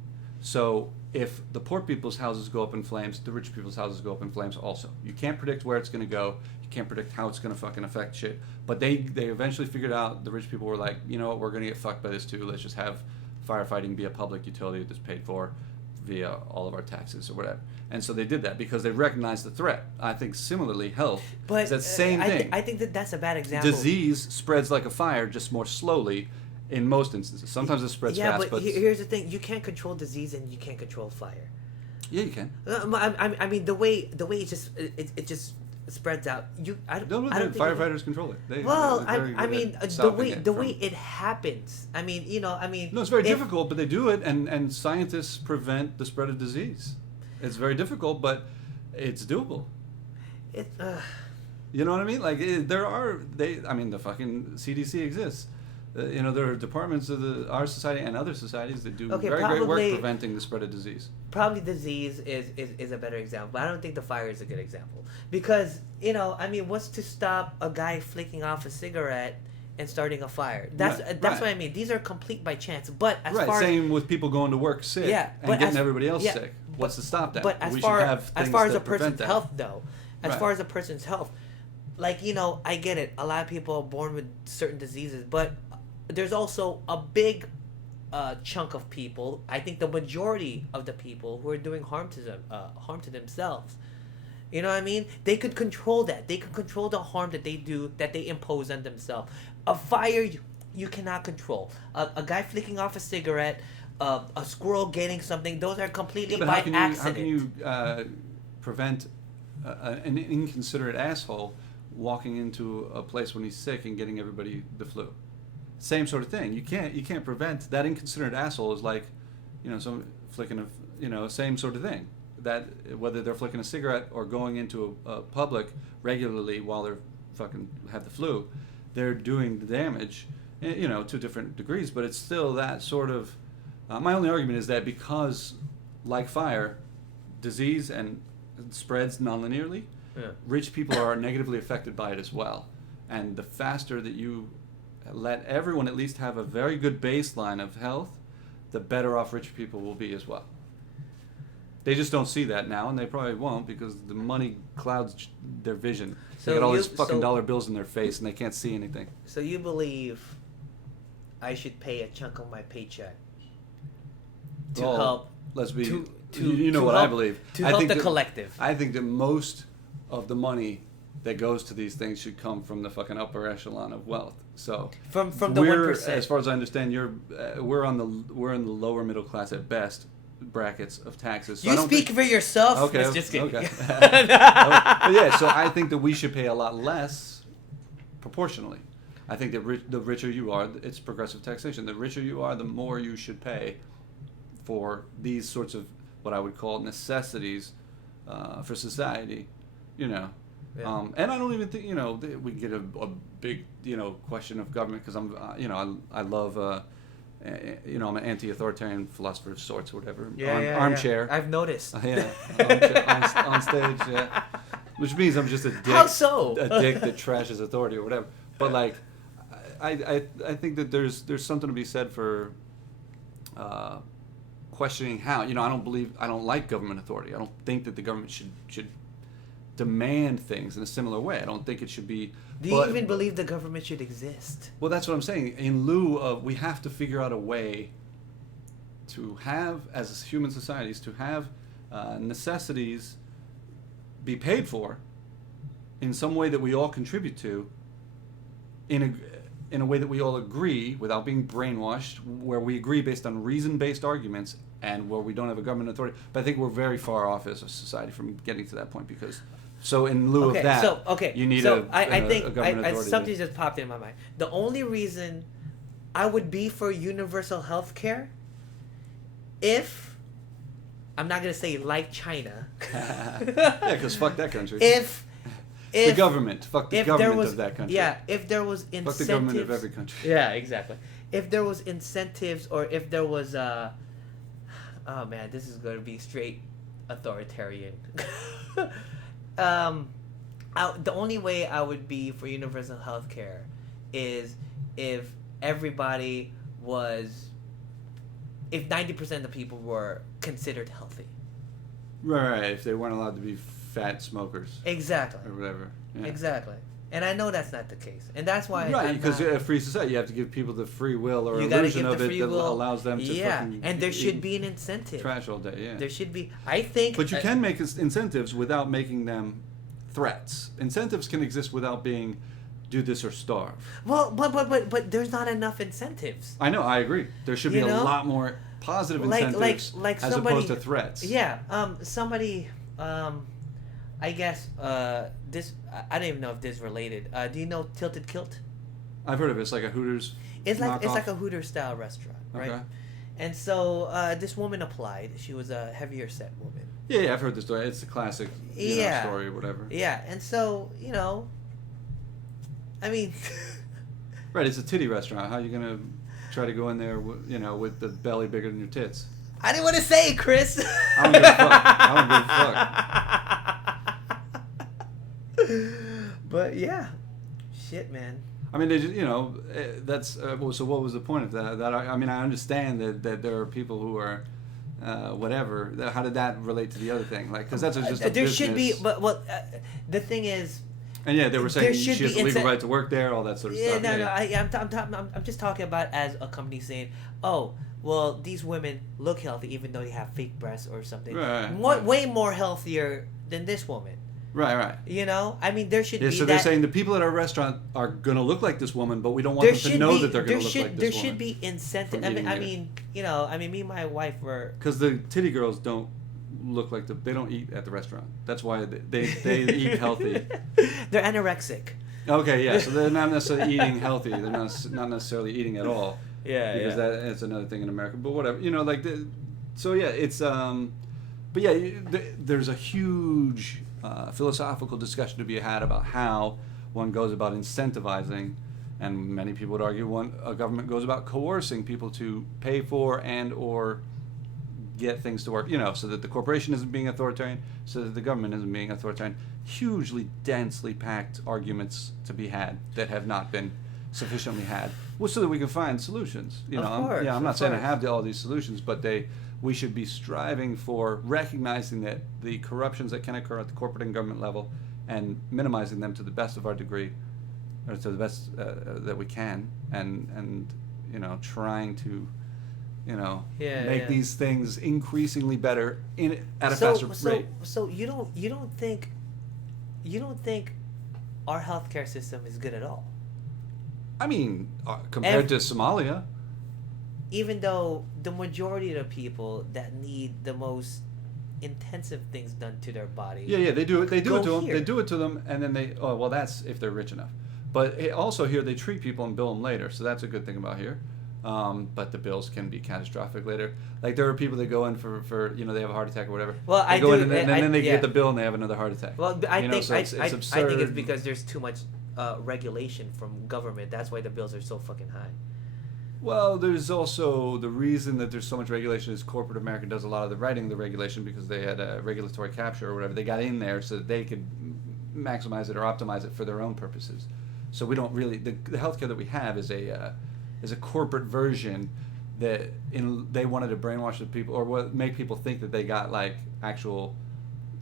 So if the poor people's houses go up in flames, the rich people's houses go up in flames also. You can't predict where it's going to go. You can't predict how it's going to fucking affect shit. But they eventually figured out, the rich people were like, you know what, we're going to get fucked by this too. Let's just have firefighting be a public utility that's paid for via all of our taxes or whatever. And so they did that because they recognized the threat. I think similarly, health is that same thing. I think that's a bad example. Disease spreads like a fire, just more slowly in most instances. Sometimes it spreads fast. But here's the thing. You can't control disease and you can't control fire. Yeah, you can. I mean, the way it just spreads out. I don't think firefighters control it. The way it happens. No, it's very difficult, but they do it, and scientists prevent the spread of disease. It's very difficult, but it's doable. You know what I mean? Like the fucking CDC exists. There are departments of our society and other societies that do very great work preventing the spread of disease. Probably disease is a better example, but I don't think the fire is a good example. Because, what's to stop a guy flicking off a cigarette and starting a fire? That's what I mean. These are complete by chance. But same with people going to work sick and getting everybody else sick. What's to stop that? But as far as a person's health, though, far as a person's health, I get it. A lot of people are born with certain diseases, but there's also a big chunk of people. I think the majority of the people who are doing harm to themselves. You know what I mean? They could control that. They could control the harm that they do, that they impose on themselves. A fire, you cannot control. A guy flicking off a cigarette, a squirrel getting something. Those are completely by accident. How can you prevent an inconsiderate asshole walking into a place when he's sick and getting everybody the flu? Same sort of thing. You can't prevent that. Inconsiderate asshole is like, some flicking of, same sort of thing. That whether they're flicking a cigarette or going into a public regularly while they're fucking have the flu, they're doing the damage, to different degrees. But it's still that sort of. My only argument is that because, like fire, disease and spreads nonlinearly, rich people are negatively affected by it as well. And the faster that you let everyone at least have a very good baseline of health, the better off rich people will be as well. They just don't see that now, and they probably won't because the money clouds their vision. They got all these fucking dollar bills in their face, and they can't see anything. So you believe I should pay a chunk of my paycheck to help? Let's be. To what help, I believe. To help the collective. I think that most of the money that goes to these things should come from the fucking upper echelon of wealth. So from the 1%. As far as I understand, we're in the lower middle class at best brackets of taxes. So you speak for yourself. Okay, just kidding. Okay. But so I think that we should pay a lot less proportionally. I think that the richer you are, it's progressive taxation. The richer you are, the more you should pay for these sorts of what I would call necessities for society. Yeah. And I don't even think we get a big question of government because I love I'm an anti-authoritarian philosopher of sorts or whatever. Armchair. I've noticed. On stage. Yeah. Which means I'm just a dick. How so? A dick that trashes authority or whatever. But like, I think that there's something to be said for questioning how. I don't like government authority. I don't think that the government should demand things in a similar way. I don't think it should be. Do you even believe the government should exist? Well, that's what I'm saying. In lieu of, we have to figure out a way to have, as human societies, to have necessities be paid for in some way that we all contribute to, in a way that we all agree without being brainwashed, where we agree based on reason-based arguments and where we don't have a government authority. But I think we're very far off as a society from getting to that point because... So in lieu of that, you need a government authority. Something just popped in my mind. The only reason I would be for universal health care, if I'm not gonna say like China, because fuck that country. If the government, fuck the government of that country. Yeah, if there was incentives. Fuck the government of every country. Yeah, exactly. If there was incentives, or if there was oh man, this is gonna be straight authoritarian. The only way I would be for universal health care is if everybody was, if 90% of the people were considered healthy. Right, if they weren't allowed to be fat smokers. Exactly. Or whatever. Yeah. Exactly. And I know that's not the case. And that's why... Right, because a free society, you have to give people the free will or illusion of it that allows them to fucking... and there should be an incentive. Trash all day, yeah. There should be... I think... But you can make incentives without making them threats. Incentives can exist without being, do this or starve. Well, but there's not enough incentives. I know, I agree. There should be a lot more positive incentives as opposed to threats. Yeah, somebody... I guess this. I don't even know if this is related. Do you know Tilted Kilt? I've heard of it. It's like a Hooters. It's like a Hooters style restaurant, right? Okay. And so this woman applied. She was a heavier set woman. Yeah, I've heard the story. It's a classic story or whatever. Yeah, and so I mean, Right, it's a titty restaurant. How are you gonna try to go in there, with the belly bigger than your tits? I didn't want to say it, Chris. I don't give a fuck. But yeah, shit, man. I mean, they just, that's so. What was the point of that? I mean, I understand that there are people who are, whatever. How did that relate to the other thing? Like, because that's just a there business. should be, but the thing is. And yeah, they were saying she has the legal incentive. right to work there, all that sort of stuff. I'm just talking about as a company saying, oh, well, these women look healthy even though they have fake breasts or something. Right. Way more healthier than this woman. Right. I mean, there should be. So they're saying the people at our restaurant are going to look like this woman, but we don't want them to know that they're going to look like this woman. There should be incentive. I mean, me and my wife were. Because the titty girls don't look like they don't eat at the restaurant. That's why they eat healthy. They're anorexic. Okay, yeah. So they're not necessarily eating healthy. They're not necessarily eating at all. Yeah, because that's another thing in America. But whatever, so yeah, it's but yeah, there's a huge philosophical discussion to be had about how one goes about incentivizing, and many people would argue a government goes about coercing people to pay for and or get things to work, so that the corporation isn't being authoritarian, so that the government isn't being authoritarian. Hugely densely packed arguments to be had that have not been sufficiently had, so that we can find solutions. I'm not saying I have all these solutions, but we should be striving for recognizing that the corruptions that can occur at the corporate and government level, and minimizing them to the best of our degree, or to the best that we can, and trying to make these things increasingly better at a faster rate. So you don't think our healthcare system is good at all? I mean, compared to Somalia, even though the majority of the people that need the most intensive things done to their body, they do it to them. Here. They do it to them, and then that's if they're rich enough. But also here they treat people and bill them later, so that's a good thing about here. But the bills can be catastrophic later. Like there are people that go in for they have a heart attack or whatever. Well, they go in and then they get the bill and they have another heart attack. Well, I think absurd. it's because there's too much regulation from government. That's why the bills are so fucking high. Well, there's also the reason that there's so much regulation is corporate America does a lot of the writing of the regulation because they had a regulatory capture or whatever. They got in there so that they could maximize it or optimize it for their own purposes. So we don't really the healthcare that we have is a corporate version that they wanted to brainwash the people or make people think that they got like actual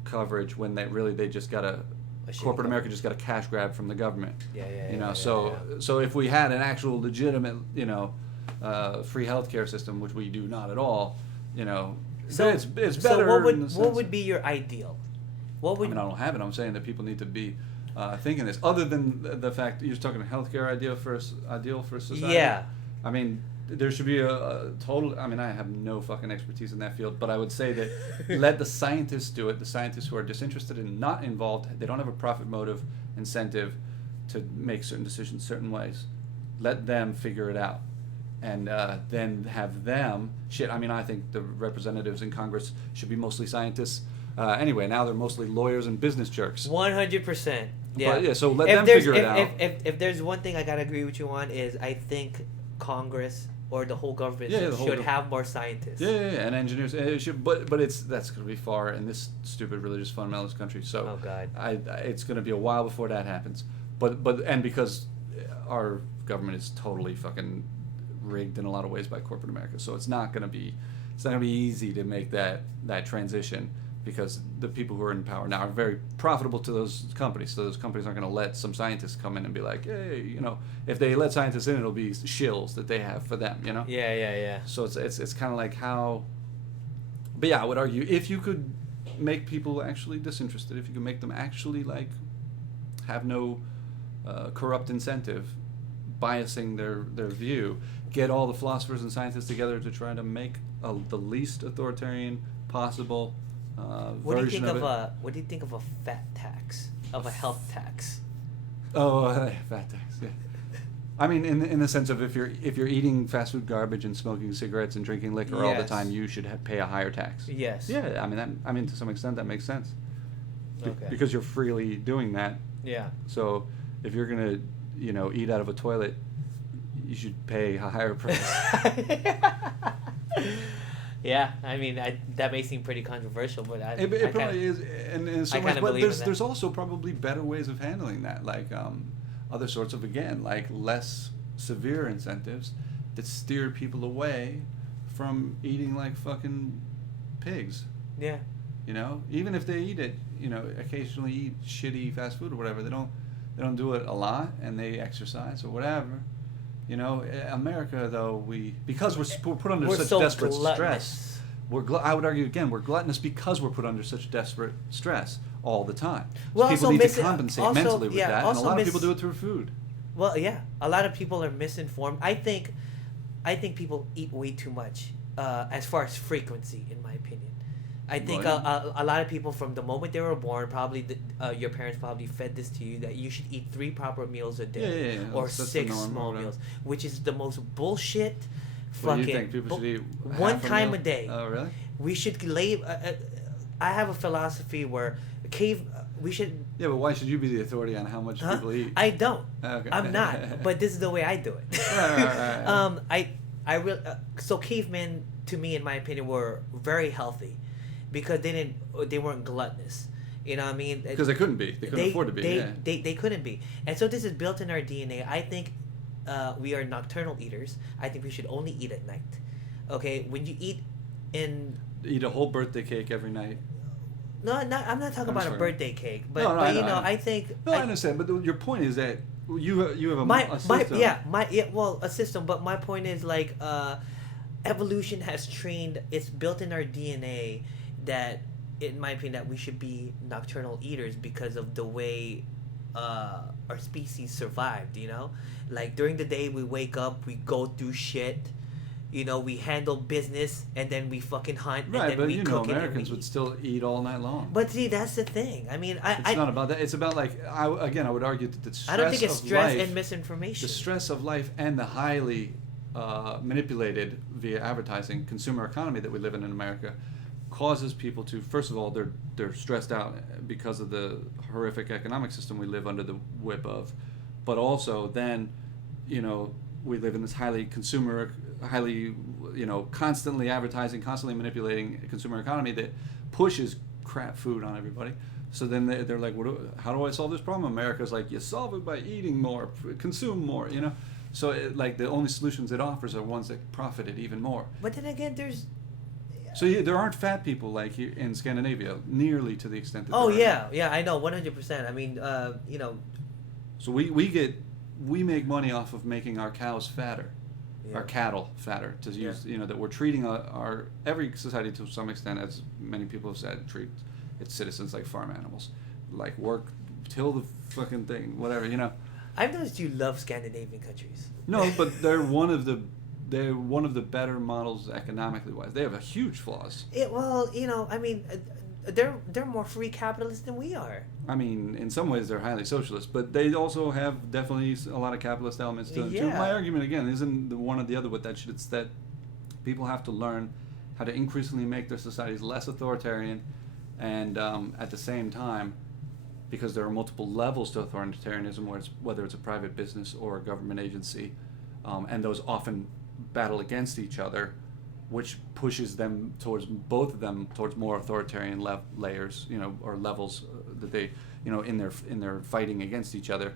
coverage when they just got corporate America just got a cash grab from the government. So if we had an actual legitimate free healthcare system, which we do not at all, so it's better. So what would be your ideal? I don't have it. I'm saying that people need to be thinking this. Other than the fact that you're talking healthcare ideal for society. Yeah. I mean, there should be a total. I mean, I have no fucking expertise in that field, but I would say that let the scientists do it. The scientists who are disinterested and not involved, they don't have a profit motive incentive to make certain decisions certain ways. Let them figure it out, and then have them. I mean, I think the representatives in Congress should be mostly scientists. Anyway, now they're mostly lawyers and business jerks. 100%. Yeah. But, so let them figure it out. If there's one thing I gotta agree with you on is I think Congress or the whole government should have more scientists. And engineers. It should, but that's going to be far in this stupid religious fundamentalist country. So, oh God, it's going to be a while before that happens. But because our government is totally fucking rigged in a lot of ways by corporate America, so it's not going to be easy to make that transition. Because the people who are in power now are very profitable to those companies. So those companies aren't going to let some scientists come in and be like, hey, if they let scientists in, it'll be shills that they have for them, Yeah. So it's kind of like how. But yeah, I would argue if you could make people actually disinterested, if you could make them actually like have no corrupt incentive, biasing their view, get all the philosophers and scientists together to try to make the least authoritarian possible. What do you think of a fat tax, of a health tax? Oh, fat tax. Yeah. I mean, in the sense of if you're eating fast food garbage and smoking cigarettes and drinking liquor all the time, you should pay a higher tax. Yes. Yeah. I mean to some extent that makes sense. Okay. Because you're freely doing that. Yeah. So if you're gonna eat out of a toilet, you should pay a higher price. Yeah, I mean, that may seem pretty controversial, but It probably is, and in some ways, but believe in that. there's also probably better ways of handling that, like other sorts of, again, like less severe incentives that steer people away from eating like fucking pigs. Yeah. Even if they eat it, occasionally eat shitty fast food or whatever, they don't do it a lot, and they exercise or whatever. America, though, because we're put under such so desperate gluttonous. stress. I would argue again, we're gluttonous because we're put under such desperate stress all the time. Well, So people also need to compensate mentally with that, and a lot of people do it through food. Well, yeah, a lot of people are misinformed. I think people eat way too much, as far as frequency, in my opinion. I think a lot of people, from the moment they were born, probably your parents probably fed this to you, that you should eat 3 proper meals a day, or that's 6 small meals, which is the most bullshit. What do you think? People should eat one half time meal? a day. Oh, really? We should lay. I have a philosophy where we should. Yeah, but why should you be the authority on how much people eat? I don't. Okay. I'm not. But this is the way I do it. Right. I really. So cavemen, to me, in my opinion, were very healthy, because they weren't gluttonous. You know what I mean? Because they couldn't be. They couldn't afford to be. They couldn't be. And so this is built in our DNA. I think we are nocturnal eaters. I think we should only eat at night. Okay? When you eat Eat a whole birthday cake every night. No, I'm not talking about a birthday cake. But, No, but I think... No, I understand. But your point is that you have a system. A system. But my point is, like, evolution has trained... It's built in our DNA that, in my opinion, that we should be nocturnal eaters because of the way our species survived, Like, during the day, we wake up, we go through shit, we handle business, and then we fucking hunt, and then we cook it. Americans would still eat all night long. But see, that's the thing. I mean, it's not about that. It's about, like, I would argue that the stress I don't think it's stress life, and misinformation. The stress of life and the highly manipulated via advertising consumer economy that we live in America causes people to, first of all, they're stressed out because of the horrific economic system we live under the whip of, but also then, we live in this highly constantly advertising, constantly manipulating consumer economy that pushes crap food on everybody. So then they're like, how do I solve this problem? America's like, you solve it by eating more, consume more, So the only solutions it offers are ones that profit it even more. But then again, there's... So there aren't fat people like here in Scandinavia nearly to the extent that. Oh yeah, I know, 100%. I mean, So we make money off of making our cows fatter, our cattle fatter. To use that we're treating our every society to some extent, as many people have said, treat its citizens like farm animals, like work till the fucking thing, whatever. I've noticed you love Scandinavian countries. No, but they're one of the better models economically wise. They have a huge flaws. I mean, they're more free capitalists than we are. I mean, in some ways they're highly socialist, but they also have definitely a lot of capitalist elements to them too. My argument again isn't the one or the other with that shit. It's that people have to learn how to increasingly make their societies less authoritarian, and at the same time, because there are multiple levels to authoritarianism, whether it's a private business or a government agency, and those often battle against each other, which pushes them towards more authoritarian layers, or levels that they, in their fighting against each other.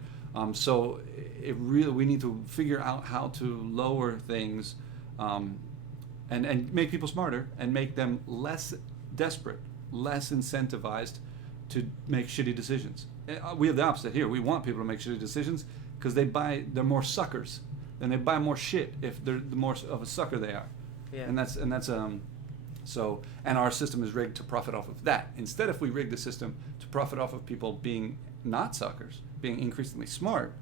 So we need to figure out how to lower things, and make people smarter and make them less desperate, less incentivized to make shitty decisions. We have the opposite here. We want people to make shitty decisions because they're more suckers, and they buy more shit if they're the more of a sucker they are. Yeah. And that's so, and our system is rigged to profit off of that. Instead, if we rig the system to profit off of people being not suckers, being increasingly smart,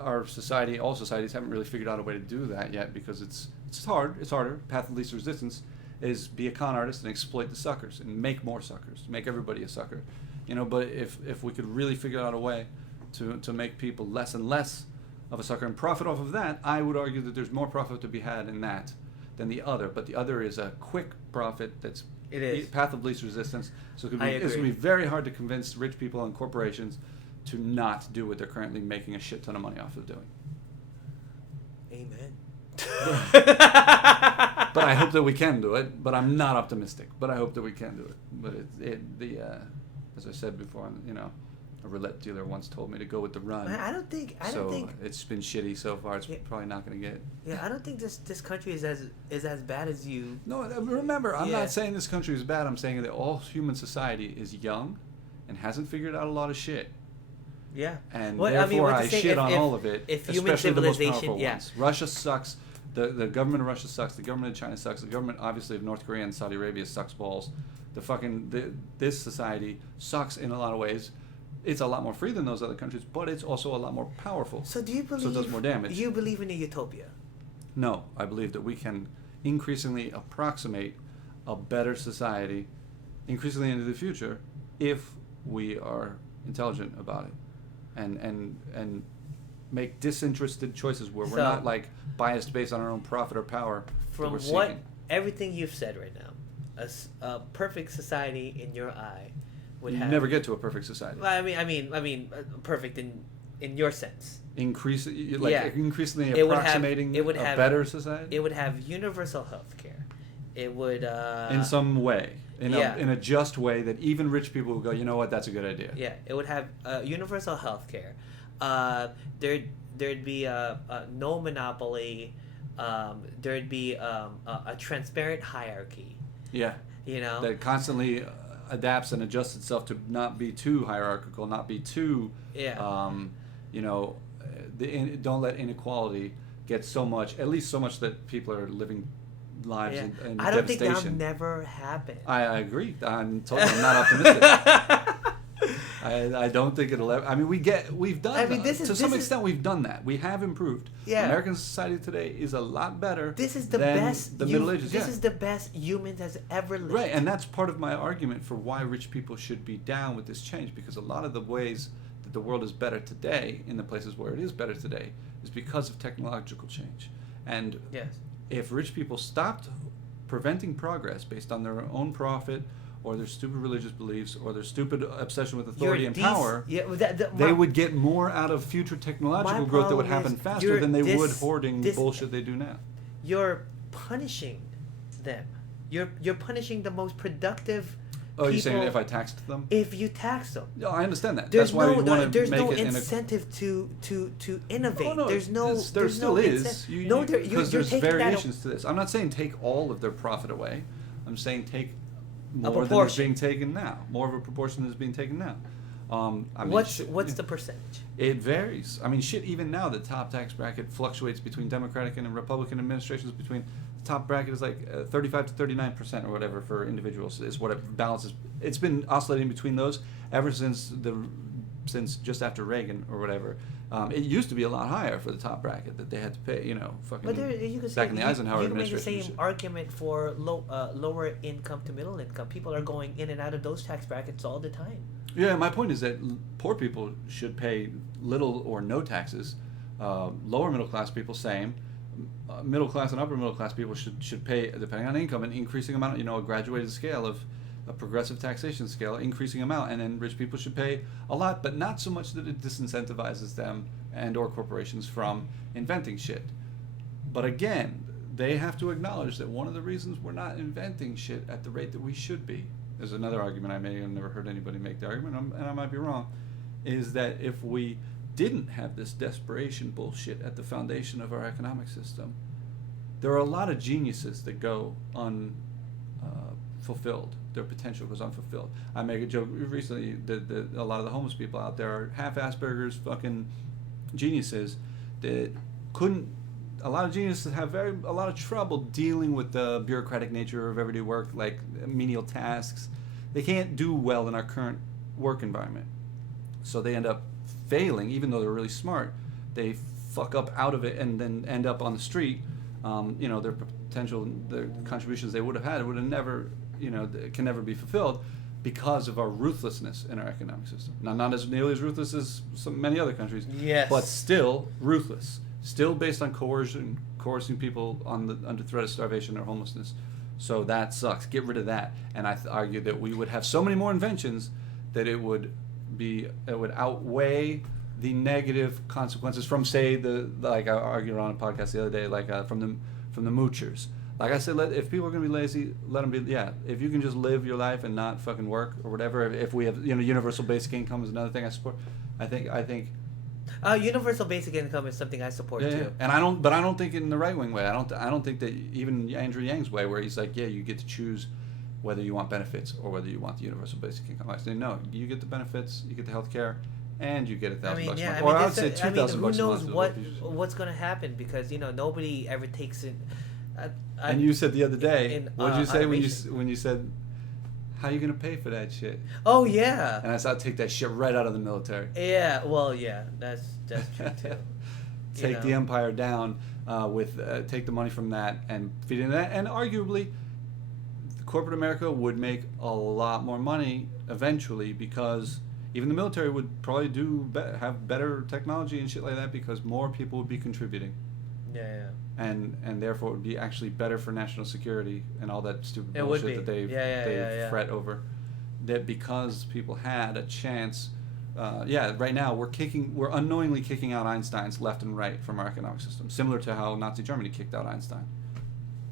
all societies haven't really figured out a way to do that yet, because it's hard. It's harder. Path of least resistance is be a con artist and exploit the suckers and make more suckers, make everybody a sucker. But if we could really figure out a way to make people less and less of a sucker and profit off of that, I would argue that there's more profit to be had in that than the other. But the other is a quick profit path of least resistance. So it's going to be very hard to convince rich people and corporations to not do what they're currently making a shit ton of money off of doing. Amen. But I hope that we can do it. But I'm not optimistic. But I hope that we can do it. But as I said before, a roulette dealer once told me to go with the run. I don't think. It's been shitty so far. It's probably not going to get. Yeah, I don't think this country is as bad as you. No, remember, I'm not saying this country is bad. I'm saying that all human society is young, and hasn't figured out a lot of shit. Yeah. And therefore, I shit on all of it, if especially the most powerful civilization, ones. Russia sucks. The government of Russia sucks. The government of China sucks. The government, obviously, of North Korea and Saudi Arabia sucks balls. This society sucks in a lot of ways. It's a lot more free than those other countries, but it's also a lot more powerful. So do you believe? So it does more damage. Do you believe in a utopia? No, I believe that we can increasingly approximate a better society, increasingly into the future, if we are intelligent about it, and make disinterested choices where we're not like biased based on our own profit or power. From everything you've said right now, a perfect society in your eye would have. Never get to a perfect society. Well, I mean, perfect in your sense. Increasingly approximating a better society. It would have universal health care. It would in some way, in a just way that even rich people would go, you know what, that's a good idea. Yeah, it would have universal health care. There'd be no monopoly. There'd be a transparent hierarchy. Yeah. That constantly adapts and adjusts itself to not be too hierarchical, not be too. Yeah. Don't let inequality get so much, at least so much that people are living lives in devastation. I don't think that'll never happen. I agree. I'm not optimistic. I don't think it'll ever. I mean, we've done. To some extent, we've done that. We have improved. Yeah. American society today is a lot better. This is the than best. The Middle Ages. This is the best humans has ever lived. Right, and that's part of my argument for why rich people should be down with this change, because a lot of the ways that the world is better today, in the places where it is better today, is because of technological change. And if rich people stopped preventing progress based on their own profit, or their stupid religious beliefs, or their stupid obsession with authority and power, they would get more out of future technological growth that would happen faster than they would hoarding the bullshit they do now. You're punishing them. You're punishing the most productive people. You're saying if I taxed them? If you tax them. No, I understand that. That's why you want to make it. There's no incentive to innovate. Oh, no, there still is. Because there's variations to this. I'm not saying take all of their profit away. I'm saying take more than is being taken now. More of a proportion than is being taken now. What's the percentage? It varies. I mean, even now, the top tax bracket fluctuates between Democratic and Republican administrations. Between the top bracket is like 35 to 39% or whatever for individuals is what it balances. It's been oscillating between those ever since just after Reagan or whatever. It used to be a lot higher for the top bracket that they had to pay, fucking back in the Eisenhower administration. You can make the same argument for lower income to middle income. People are going in and out of those tax brackets all the time. Yeah, my point is that poor people should pay little or no taxes. Lower middle class people, same. Middle class and upper middle class people should pay, depending on income, an increasing amount, a graduated scale of a progressive taxation scale, increasing amount, and then rich people should pay a lot, but not so much that it disincentivizes them and or corporations from inventing shit. But again, they have to acknowledge that one of the reasons we're not inventing shit at the rate that we should be, there's another argument I made, I've never heard anybody make the argument, and I might be wrong, is that if we didn't have this desperation bullshit at the foundation of our economic system, there are a lot of geniuses that go unfulfilled. Their potential goes unfulfilled. I make a joke recently that a lot of the homeless people out there are half Asperger's fucking geniuses that couldn't. A lot of geniuses have a lot of trouble dealing with the bureaucratic nature of everyday work, like menial tasks. They can't do well in our current work environment, so they end up failing, even though they're really smart. They fuck up out of it and then end up on the street. Their potential, their contributions they would have had would have never. Can never be fulfilled because of our ruthlessness in our economic system. Now, not as nearly as ruthless as many other countries, but still ruthless, still based on coercing people under threat of starvation or homelessness. So that sucks. Get rid of that. And I argue that we would have so many more inventions that it would outweigh the negative consequences from, say, like I argued on a podcast the other day, like from the moochers. Like I said, if people are gonna be lazy, let them be. Yeah, if you can just live your life and not fucking work or whatever. If we have, universal basic income is another thing I support. I think. Universal basic income is something I support too. Yeah. And I don't think in the right wing way. I don't think that even Andrew Yang's way, where he's like, yeah, you get to choose whether you want benefits or whether you want the universal basic income. I say no, you get the benefits, you get the health care, and you get $1,000 bucks a month. Or I would say $2,000 bucks a month. Who knows what's gonna happen, because nobody ever takes it. And you said the other day, what did you say when you said, how are you gonna pay for that shit? Oh yeah. And I said, I'll take that shit right out of the military. Yeah, well, yeah, that's true too. Take the empire down take the money from that and feed into that, and arguably, corporate America would make a lot more money eventually, because even the military would probably have better technology and shit like that, because more people would be contributing. Yeah. And therefore it would be actually better for national security and all that stupid bullshit that they fret over. That because people had a chance, right now we're unknowingly kicking out Einsteins left and right from our economic system, similar to how Nazi Germany kicked out Einstein,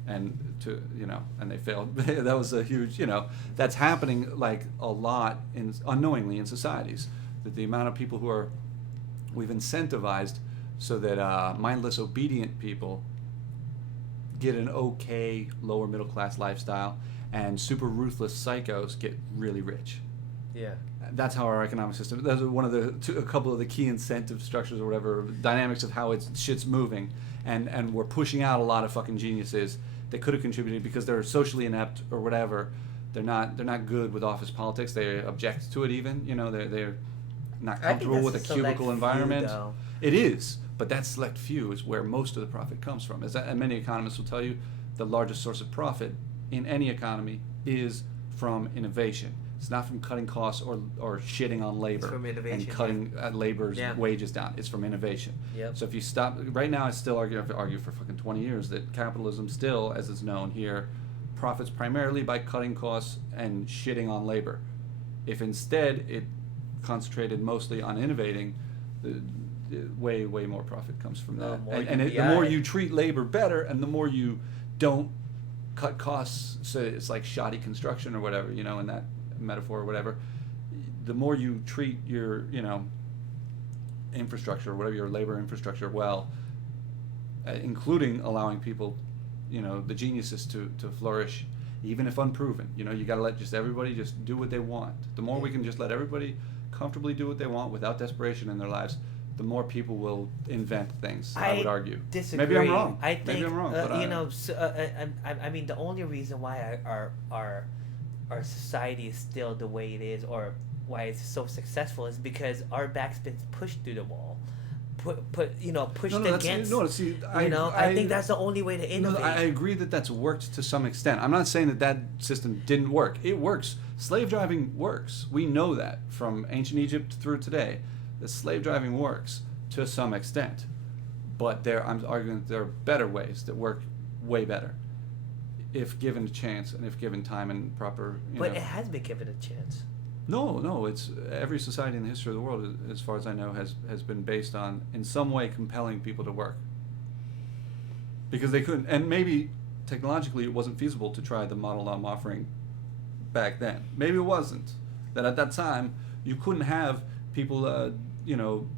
and they failed. That was a huge, that's happening like a lot unknowingly in societies. That the amount of people we've incentivized so that mindless, obedient people get an okay lower middle class lifestyle, and super ruthless psychos get really rich. Yeah. That's how our economic system. That's one of a couple of the key incentive structures or whatever dynamics of how shit's moving, and we're pushing out a lot of fucking geniuses that could have contributed because they're socially inept or whatever. They're not good with office politics. They object to it even. They're not comfortable with a cubicle environment. It is. But that select few is where most of the profit comes from. And many economists will tell you, the largest source of profit in any economy is from innovation. It's not from cutting costs or shitting on labor. It's from innovation, and cutting labor's wages down. It's from innovation. Yep. So if you stop, right now I still argue for fucking 20 years that capitalism still, as is known here, profits primarily by cutting costs and shitting on labor. If instead it concentrated mostly on innovating, way more profit comes from that. The more you treat labor better, and the more you don't cut costs, so it's like shoddy construction or whatever, in that metaphor or whatever, the more you treat your infrastructure or whatever, your labor infrastructure well, including allowing people, the geniuses to flourish, even if unproven. You got to let everybody just do what they want. The more we can just let everybody comfortably do what they want without desperation in their lives, the more people will invent things. I would argue. Disagree. Maybe I'm wrong. Maybe I'm wrong. But I mean, the only reason why our society is still the way it is, or why it's so successful, is because our back's been pushed through the wall, pushed against. I think that's the only way to innovate. I agree that's worked to some extent. I'm not saying that system didn't work. It works. Slave driving works. We know that from ancient Egypt through today. The slave driving works to some extent, but I'm arguing that there are better ways that work way better, if given a chance and if given time and proper. But it has been given a chance. No, it's every society in the history of the world, as far as I know, has been based on in some way compelling people to work, because they couldn't, and maybe technologically it wasn't feasible to try the model I'm offering back then. Maybe it wasn't. That at that time you couldn't have people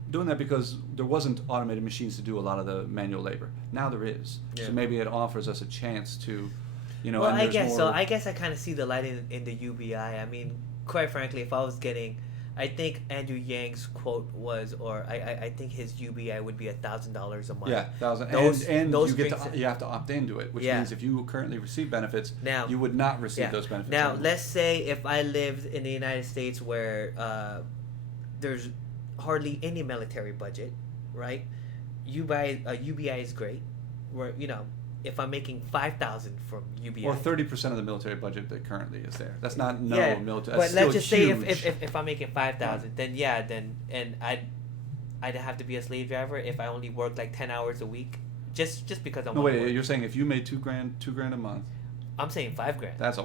doing that because there wasn't automated machines to do a lot of the manual labor. Now there is. Yeah. So maybe it offers us a chance to, Well, I guess so. I guess I kind of see the light in the UBI. I mean, quite frankly, if I was getting, I think Andrew Yang's quote was, or I think his UBI would be $1,000 a month. Yeah, $1,000, and you have to opt into it, which means if you currently receive benefits, now you would not receive those benefits. Now, let's say if I lived in the United States where there's hardly any military budget, right? UBI is great. Where if I'm making $5,000 from UBI, or 30% of the military budget that currently is there. That's not military. That's but let's just say huge. if I'm making $5,000, then I'd have to be a slave driver if I only work like 10 hours a week, just because I'm. No, wait. You're saying if you made $2,000 a month, I'm saying $5,000. That's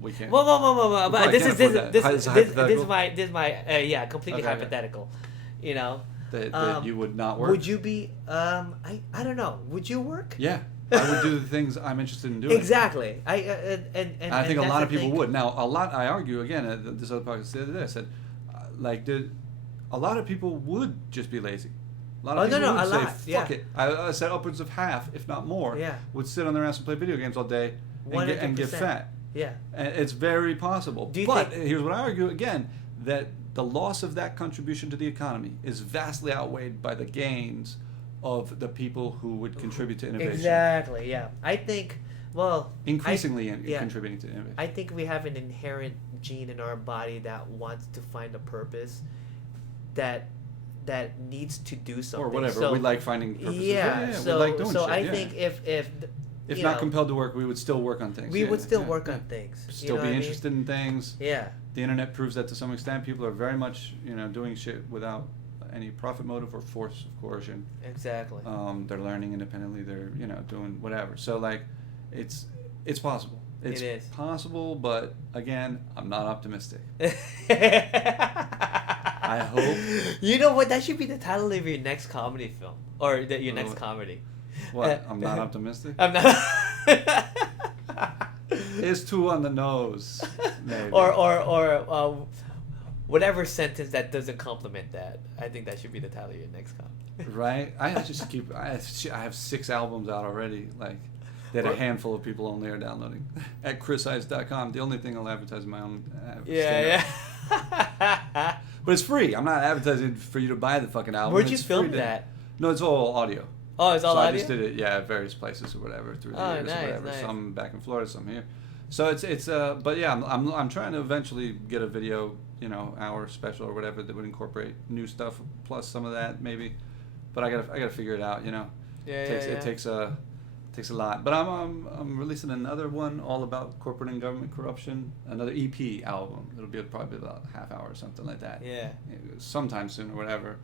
we can't. Whoa! But probably this can't is this afford this that. this, It's this, hypothetical? this is my yeah, completely Okay. hypothetical. You know, that you would not work. would you be I don't know. Would you work? Yeah, I would do the things I'm interested in doing. Exactly. I I think a lot of people would. Now, I argue again at this other podcast the other day. I said, a lot of people would just be lazy. A lot of people would say, fuck it. I said upwards of half, if not more, would sit on their ass and play video games all day and get fat. Yeah. And it's very possible. But here's what I argue again, that the loss of that contribution to the economy is vastly outweighed by the gains of the people who would contribute to innovation. Exactly, yeah. I think, increasingly contributing to innovation. I think we have an inherent gene in our body that wants to find a purpose that needs to do something. Or whatever. So, we like finding purposes. Yeah, we like doing shit. I think if not compelled to work, we would still work on things. We would still work on things. Still be interested in things. Yeah. The internet proves that to some extent. People are very much, doing shit without any profit motive or force of coercion. Exactly. They're learning independently. They're, doing whatever. So, it's possible. It is possible, but again, I'm not optimistic. I hope. You know what? That should be the title of your next comedy film, or your next comedy. What? I'm not optimistic? I'm not. It's too on the nose. Maybe. Or whatever sentence that doesn't compliment that. I think that should be the title of your next comedy. Right? I just keep. I have 6 albums out already. That a handful of people only are downloading at KrisHeist.com. The only thing I'll advertise is my own. Yeah. But it's free. I'm not advertising for you to buy the fucking album. Where'd you film that? No, it's all audio. Oh, it's all audio? I just did it, at various places or whatever through the years or whatever. Nice. Some back in Florida, some here. So it's but yeah, I'm trying to eventually get a video, hour special or whatever that would incorporate new stuff plus some of that maybe. But I gotta figure it out, It takes a lot. But I'm releasing another one all about corporate and government corruption, another EP album. It'll be probably about a half hour or something like that. Yeah. Sometime soon or whatever.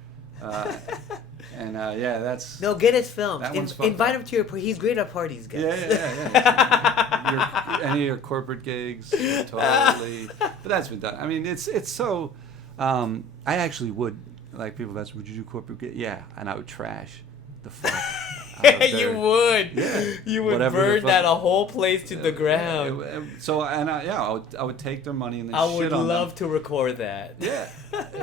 That's... No, get his film. Invite him to your party. He's great at parties, guys. Yeah. Any of your corporate gigs, totally. But that's been done. I mean, it's so... I actually would, people have asked, would you do corporate gigs? Yeah, and I would trash the fuck you would. Yeah. You would burn that a whole place to the ground. I would take their money and then I shit would on love them. to record that. Yeah.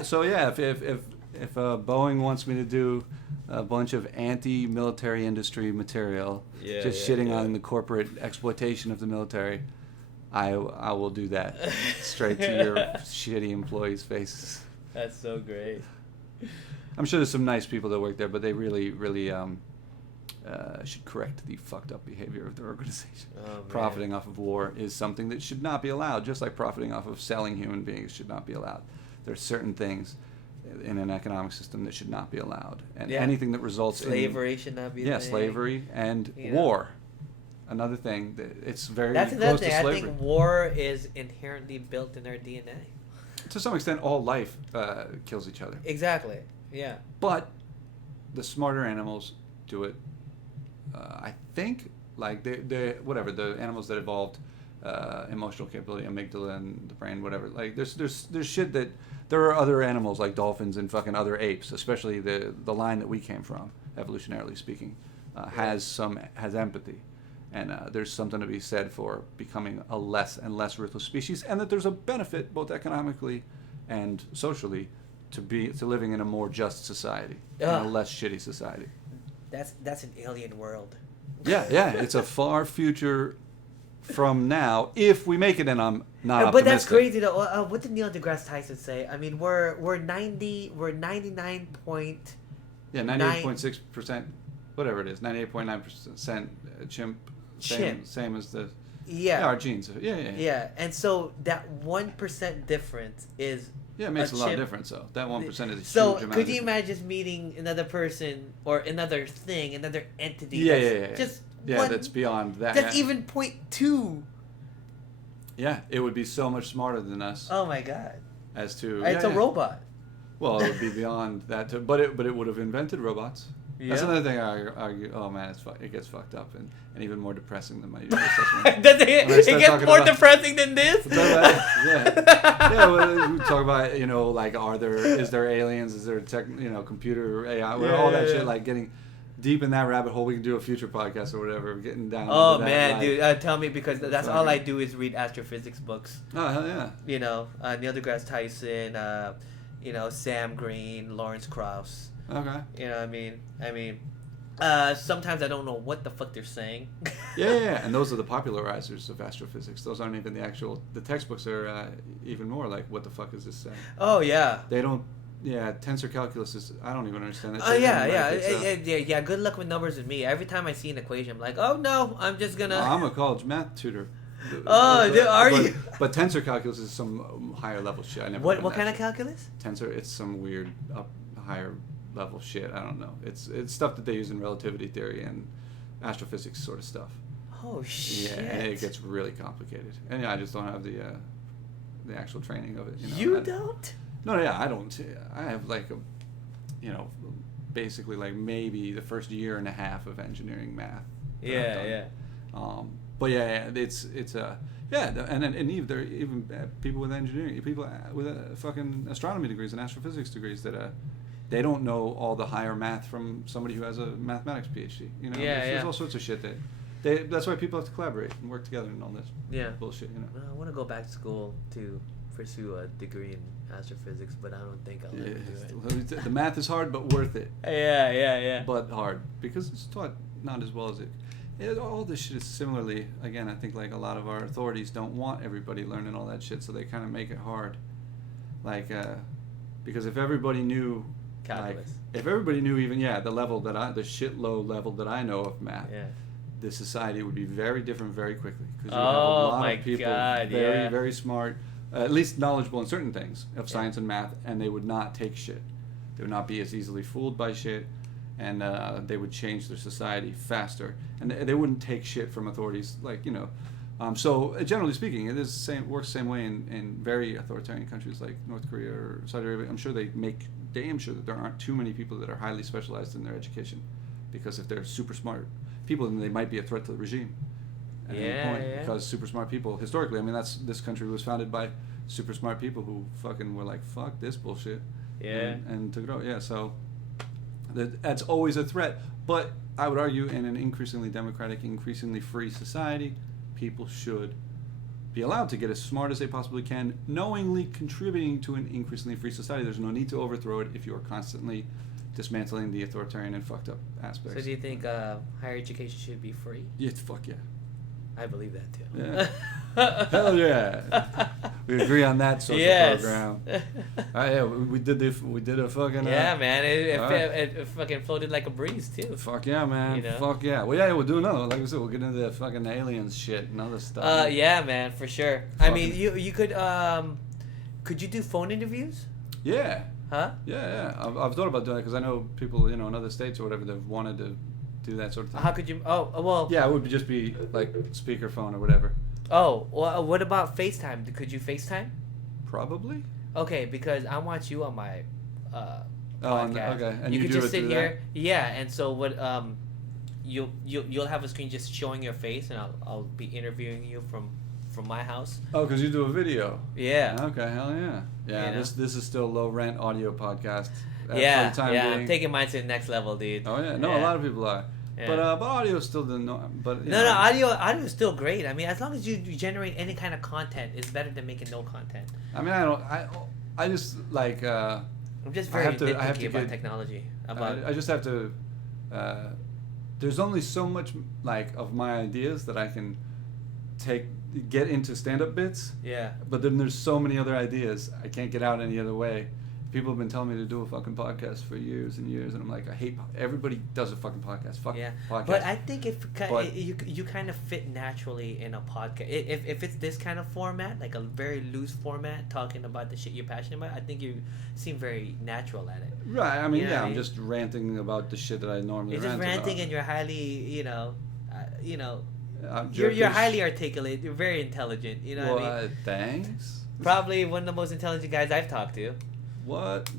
So if Boeing wants me to do a bunch of anti-military industry material, shitting on the corporate exploitation of the military, I will do that straight to your shitty employees' faces. That's so great. I'm sure there's some nice people that work there, but they really, really should correct the fucked up behavior of their organization. Oh, profiting off of war is something that should not be allowed, just like profiting off of selling human beings should not be allowed. There are certain things in an economic system that should not be allowed. And anything that results slavery should not be allowed. Slavery and war. Another thing, it's very That's close another to thing. slavery. I think war is inherently built in our DNA. To some extent, all life kills each other. Exactly. Yeah. But the smarter animals do it. I think, the animals that evolved emotional capability, amygdala and the brain, whatever. There's shit that there are other animals like dolphins and fucking other apes, especially the line that we came from, evolutionarily speaking, has empathy. And there's something to be said for becoming a less and less ruthless species, and that there's a benefit both economically and socially to living in a more just society, in a less shitty society. That's an alien world. Yeah, it's a far future from now if we make it, and I'm not optimistic. But that's crazy though. What did Neil deGrasse Tyson say? I mean, we're 99 point. Yeah, 98.6%, whatever it is, 98.9% chimp. Same as the our genes. Yeah. And so that 1% difference is. Yeah, it makes a lot of difference, though. That 1% is a huge So, amount. could you imagine just meeting another person or another thing, another entity? That's beyond that. That's even 0.2. Yeah, it would be so much smarter than us. Oh my god. As to it's a robot. Well, it would be beyond that, but it would have invented robots. That's Yeah. another thing I argue. Oh man, it gets fucked up and even more depressing than my usual assessment. Does When I it start gets talking more about- depressing than this? Yeah. Well, we talk about like is there aliens? Is there computer AI? All that shit, like getting deep in that rabbit hole. We can do a future podcast or whatever. Getting down. Oh into that, man, like, dude, tell me, because that's all I do is read astrophysics books. Oh hell yeah. Neil deGrasse Tyson, Sam Green, Lawrence Krauss. Okay. You know what I mean, sometimes I don't know what the fuck they're saying. Yeah, and those are the popularizers of astrophysics. Those aren't even the textbooks are even more like, what the fuck is this saying? Oh yeah. They don't. Yeah, tensor calculus is. I don't even understand that. Oh yeah. It's, Yeah. Good luck with numbers with me. Every time I see an equation, I'm like, oh no, I'm just gonna. I'm a college math tutor. Oh, dude, are you? But tensor calculus is some higher level shit. I never. What kind of calculus? Tensor? It's some weird higher level shit. I don't know. It's stuff that they use in relativity theory and astrophysics sort of stuff. Oh shit. Yeah, and it gets really complicated. And I just don't have the actual training of it. You don't? No, yeah, I don't. I have like basically like maybe the first year and a half of engineering math. Yeah. But yeah, it's and even there are even people with engineering, people with fucking astronomy degrees and astrophysics degrees that they don't know all the higher math from somebody who has a mathematics PhD. There's all sorts of shit that that's why people have to collaborate and work together and all this bullshit. I want to go back to school to pursue a degree in astrophysics, but I don't think I'll ever do it. The math is hard, but worth it. Yeah. But hard because it's taught not as well as it. All this shit is similarly, again, I think like a lot of our authorities don't want everybody learning all that shit, so they kind of make it hard. Like, because if everybody knew calculus, if everybody knew even the shit low level that I know of math, the society would be very different very quickly, because you have a lot of people very very smart, at least knowledgeable in certain things of science and math, and they would not take shit. They would not be as easily fooled by shit. And they would change their society faster, and they wouldn't take shit from authorities, so generally speaking, works the same way in very authoritarian countries like North Korea or Saudi Arabia. I'm sure they make damn sure that there aren't too many people that are highly specialized in their education, because if they're super smart people, then they might be a threat to the regime at any point. Because super smart people, historically, this country was founded by super smart people who fucking were like, fuck this bullshit, and took it out. Yeah, so. That's always a threat, but I would argue in an increasingly democratic, increasingly free society, people should be allowed to get as smart as they possibly can, knowingly contributing to an increasingly free society. There's no need to overthrow it if you are constantly dismantling the authoritarian and fucked up aspects. So do you think higher education should be free? Yeah, fuck yeah. I believe that too. Yeah. Hell yeah. We agree on that social program. Yeah, we did a fucking. Man, it fucking floated like a breeze too. Fuck yeah, man. Fuck yeah. Well, yeah, we'll do another. Like I said, we'll get into the fucking aliens shit and other stuff. Yeah, man, for sure. I mean, you could you do phone interviews? Yeah. Huh? Yeah. I've thought about doing it because I know people, in other states or whatever, they've wanted to do that sort of thing. How could you? Oh, well. Yeah, it would just be like speakerphone or whatever. Oh, well, what about FaceTime? Could you FaceTime? Probably. Okay, because I want you on my podcast. Okay, and you could do just it sit through here. That? Yeah, and so what? You'll have a screen just showing your face, and I'll be interviewing you from my house. Oh, because you do a video. Yeah. Okay, hell yeah. Yeah, this is still low rent audio podcast. Yeah, for the time being. I'm taking mine to the next level, dude. Oh yeah, no, a lot of people are. Yeah. But audio still the no. But no, audio is still great. I mean, as long as you generate any kind of content, it's better than making no content. I mean, I just like. I'm just very nitpicky about technology. I just have to. There's only so much of my ideas that I can get into stand-up bits. Yeah. But then there's so many other ideas I can't get out any other way. People have been telling me to do a fucking podcast for years and years, and I'm like, I hate. Everybody does a fucking podcast. Fuck podcast. But I think you kind of fit naturally in a podcast. If it's this kind of format, like a very loose format, talking about the shit you're passionate about, I think you seem very natural at it. Right. I mean, I'm just ranting about the shit that I normally rant about. You're just ranting, and you're highly, you're highly articulate. You're very intelligent. You know what I mean? Thanks. Probably one of the most intelligent guys I've talked to. What?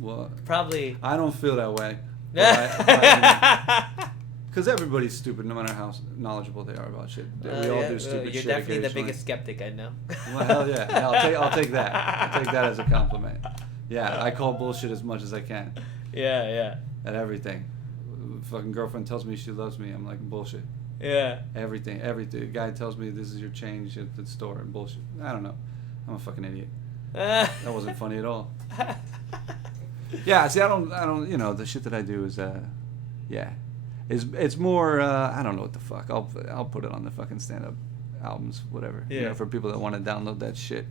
Probably. I don't feel that way. Because everybody's stupid, no matter how knowledgeable they are about shit. We all do stupid You're shit. You're definitely the occasionally. biggest skeptic I know. Well, hell yeah. I'll take that. I'll take that as a compliment. Yeah, I call bullshit as much as I can. Yeah. At everything. Fucking girlfriend tells me she loves me. I'm like, bullshit. Yeah. Everything. Guy tells me this is your change at the store and bullshit. I don't know. I'm a fucking idiot. That wasn't funny at all. Yeah, see, I don't, the shit that I do is, it's more, I don't know what the fuck. I'll put it on the fucking stand-up albums, whatever. Yeah. For people that want to download that shit.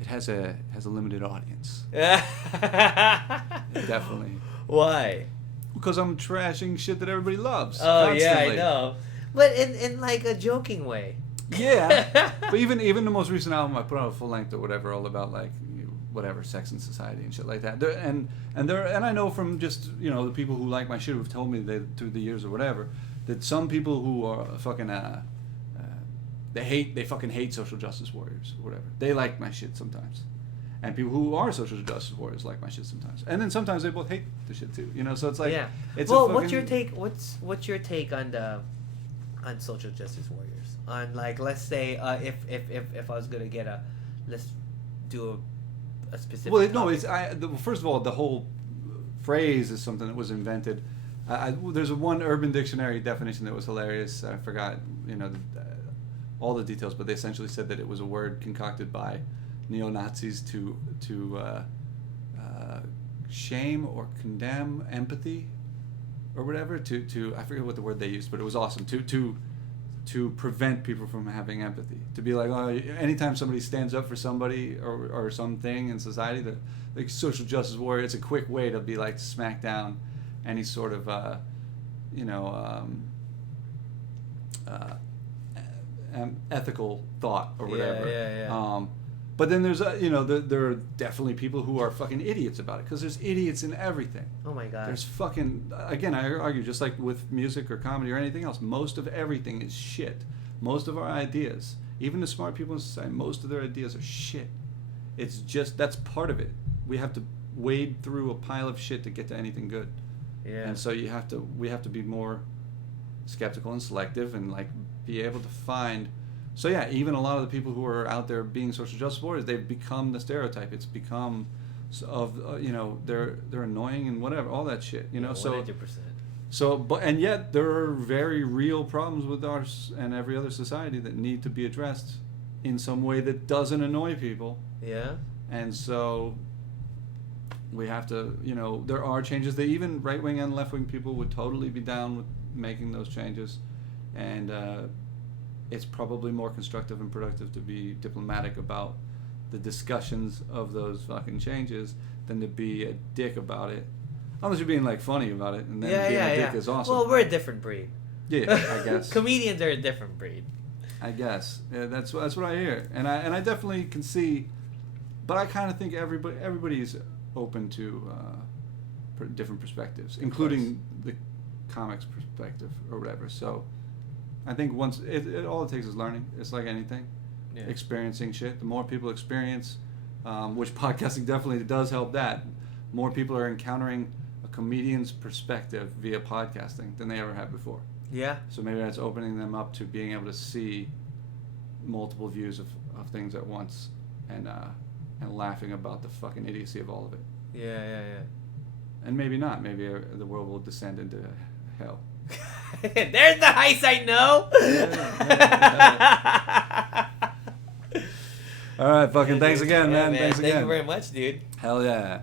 It has a limited audience. Definitely. Why? Because I'm trashing shit that everybody loves. Oh, constantly. yeah, I know. But in like a joking way. Yeah. But even the most recent album, I put out a full length or whatever, all about like whatever, sex and society and shit like that. And I know from just the people who like my shit who've told me that through the years or whatever, that some people who are fucking they fucking hate social justice warriors or whatever. They like my shit sometimes. And people who are social justice warriors like my shit sometimes. And then sometimes they both hate the shit too. So it's like it's well, a fucking... what's your take on social justice warriors? On like, let's say if I was gonna get let's do a specific Well, no, first of all, the whole phrase is something that was invented. There's one Urban Dictionary definition that was hilarious. I forgot, all the details, but they essentially said that it was a word concocted by neo-Nazis to shame or condemn empathy or whatever. To I forget what the word they used, but it was awesome. To prevent people from having empathy. To be like, anytime somebody stands up for somebody or something in society, like social justice warrior, it's a quick way to be like to smack down any sort of ethical thought or whatever. Yeah. But then there's there are definitely people who are fucking idiots about it, because there's idiots in everything. Oh my god. There's fucking, again, I argue, just like with music or comedy or anything else, most of everything is shit. Most of our ideas, even the smart people in society, most of their ideas are shit. It's just, that's part of it. We have to wade through a pile of shit to get to anything good. Yeah. And so we have to be more skeptical and selective and like be able to find. So yeah, even a lot of the people who are out there being social justice warriors, they've become the stereotype. It's become they're annoying and whatever, all that shit, 100%. And yet there are very real problems with ours and every other society that need to be addressed in some way that doesn't annoy people. Yeah. And so we have to, there are changes that even right-wing and left-wing people would totally be down with making those changes. And it's probably more constructive and productive to be diplomatic about the discussions of those fucking changes than to be a dick about it. Unless you're being like funny about it, and then being a dick is awesome. Well, we're a different breed. Yeah, I guess. Comedians are a different breed. I guess. Yeah, that's what I hear, and I definitely can see, but I kind of think everybody's open to different perspectives, including the comics perspective or whatever. So I think once all it takes is learning. It's like anything, experiencing shit. The more people experience, which podcasting definitely does help that. More people are encountering a comedian's perspective via podcasting than they ever have before. Yeah. So maybe that's opening them up to being able to see multiple views of things at once, and laughing about the fucking idiocy of all of it. Yeah. And maybe not. Maybe the world will descend into hell. There's the heist I know. All right, fucking thanks again, man. Thanks again. Thank you very much, dude. Hell yeah.